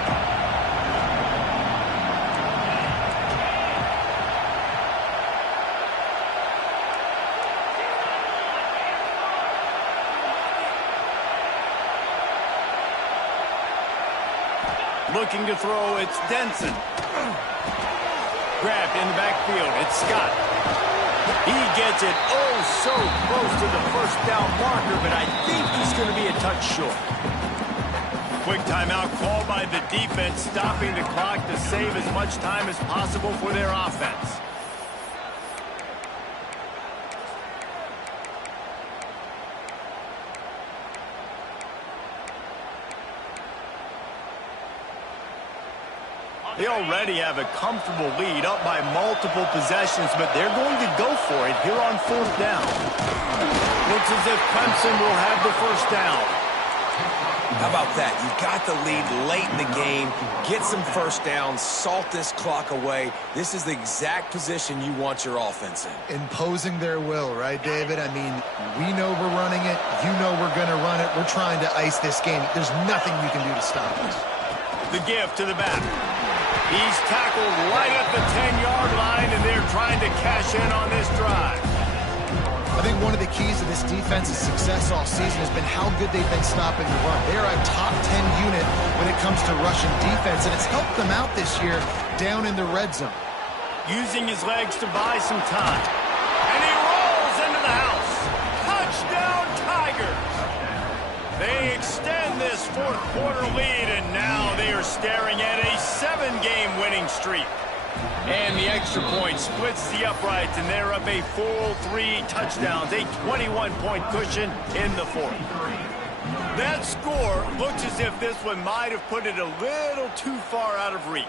Looking to throw, it's Denson. Grabbed in the backfield, it's Scott. He gets it so close to the first down marker, but I think he's going to be a touch short. Quick timeout called by the defense, stopping the clock to save as much time as possible for their offense. They already have a comfortable lead, up by multiple possessions, but they're going to go for it here on fourth down. Looks as if Clemson will have the first down. How about that? You've got the lead late in the game. Get some first downs, salt this clock away. This is the exact position you want your offense in. Imposing their will, right, David? I mean, we know we're running it. You know we're going to run it. We're trying to ice this game. There's nothing you can do to stop us. The give to the back. He's tackled right at the 10-yard line, and they're trying to cash in on this drive. I think one of the keys to this defense's success all season has been how good they've been stopping the run. They're a top 10 unit when it comes to rushing defense, and it's helped them out this year down in the red zone. Using his legs to buy some time. And he rolls into the house. Touchdown, Tigers! They extend this fourth quarter lead, and now they are staring at a 7-game winning streak. And the extra point splits the uprights, and they're up a full 3 touchdowns, a 21-point cushion in the fourth. That score looks as if this one might have put it a little too far out of reach.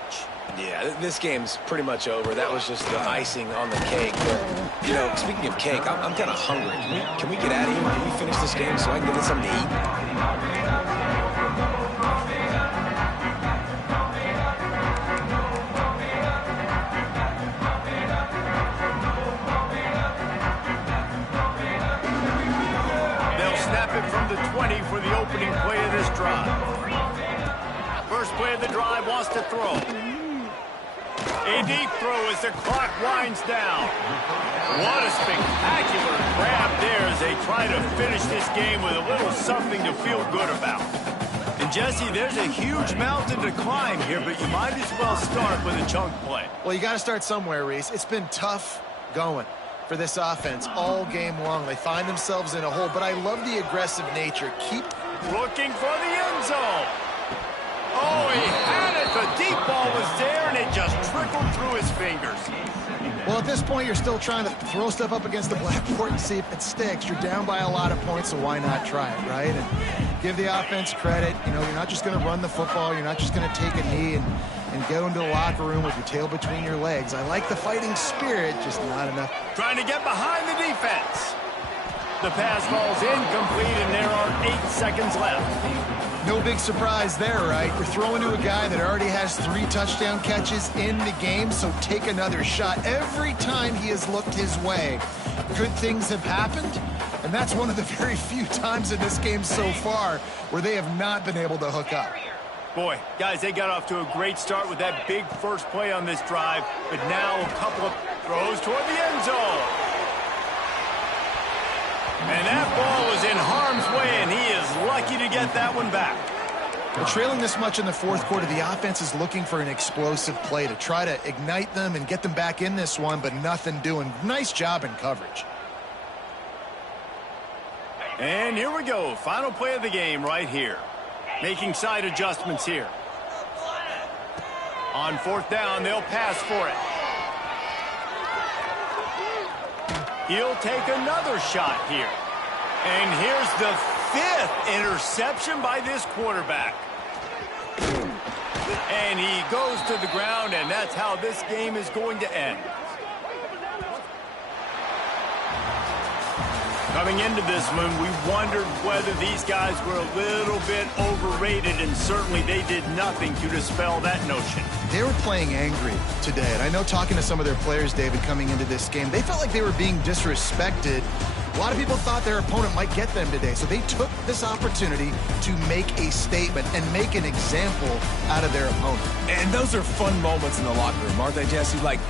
Yeah, this game's pretty much over. That was just the icing on the cake. But, you know, speaking of cake, I'm kind of hungry. Can we get out of here? Can we finish this game so I can get something to eat? From the 20 for the opening play of this drive. First play of the drive, wants to throw. A deep throw as the clock winds down. What a spectacular grab there as they try to finish this game with a little something to feel good about. And Jesse, there's a huge mountain to climb here, but you might as well start with a chunk play. Well, you got to start somewhere, Reese. It's been tough going for this offense all game long. They find themselves in a hole, but I love the aggressive nature. Keep looking for the end zone. Oh, he had it. The deep ball was there, and it just trickled through his fingers. Well, at this point, you're still trying to throw stuff up against the blackboard and see if it sticks. You're down by a lot of points, so why not try it, right? And give the offense credit. You know, you're not just going to run the football. You're not just going to take a knee and go into the locker room with your tail between your legs. I like the fighting spirit, just not enough. Trying to get behind the defense. The pass falls incomplete, and there are 8 seconds left. No big surprise there, right? You're throwing to a guy that already has 3 touchdown catches in the game, so take another shot. Every time he has looked his way, good things have happened, and that's one of the very few times in this game so far where they have not been able to hook up. Boy, guys, they got off to a great start with that big first play on this drive, but now a couple of throws toward the end zone. And that ball was in harm's way, and he is lucky to get that one back. Well, trailing this much in the fourth quarter, the offense is looking for an explosive play to try to ignite them and get them back in this one, but nothing doing. Nice job in coverage. And here we go. Final play of the game right here. Making side adjustments here. On fourth down, they'll pass for it. He'll take another shot here. And here's the 5th interception by this quarterback. And he goes to the ground, and that's how this game is going to end. Coming into this one, we wondered whether these guys were a little bit overrated, and certainly they did nothing to dispel that notion. They were playing angry today, and I know talking to some of their players, David, coming into this game, they felt like they were being disrespected. A lot of people thought their opponent might get them today, so they took this opportunity to make a statement and make an example out of their opponent. And those are fun moments in the locker room, aren't they, Jesse? Like,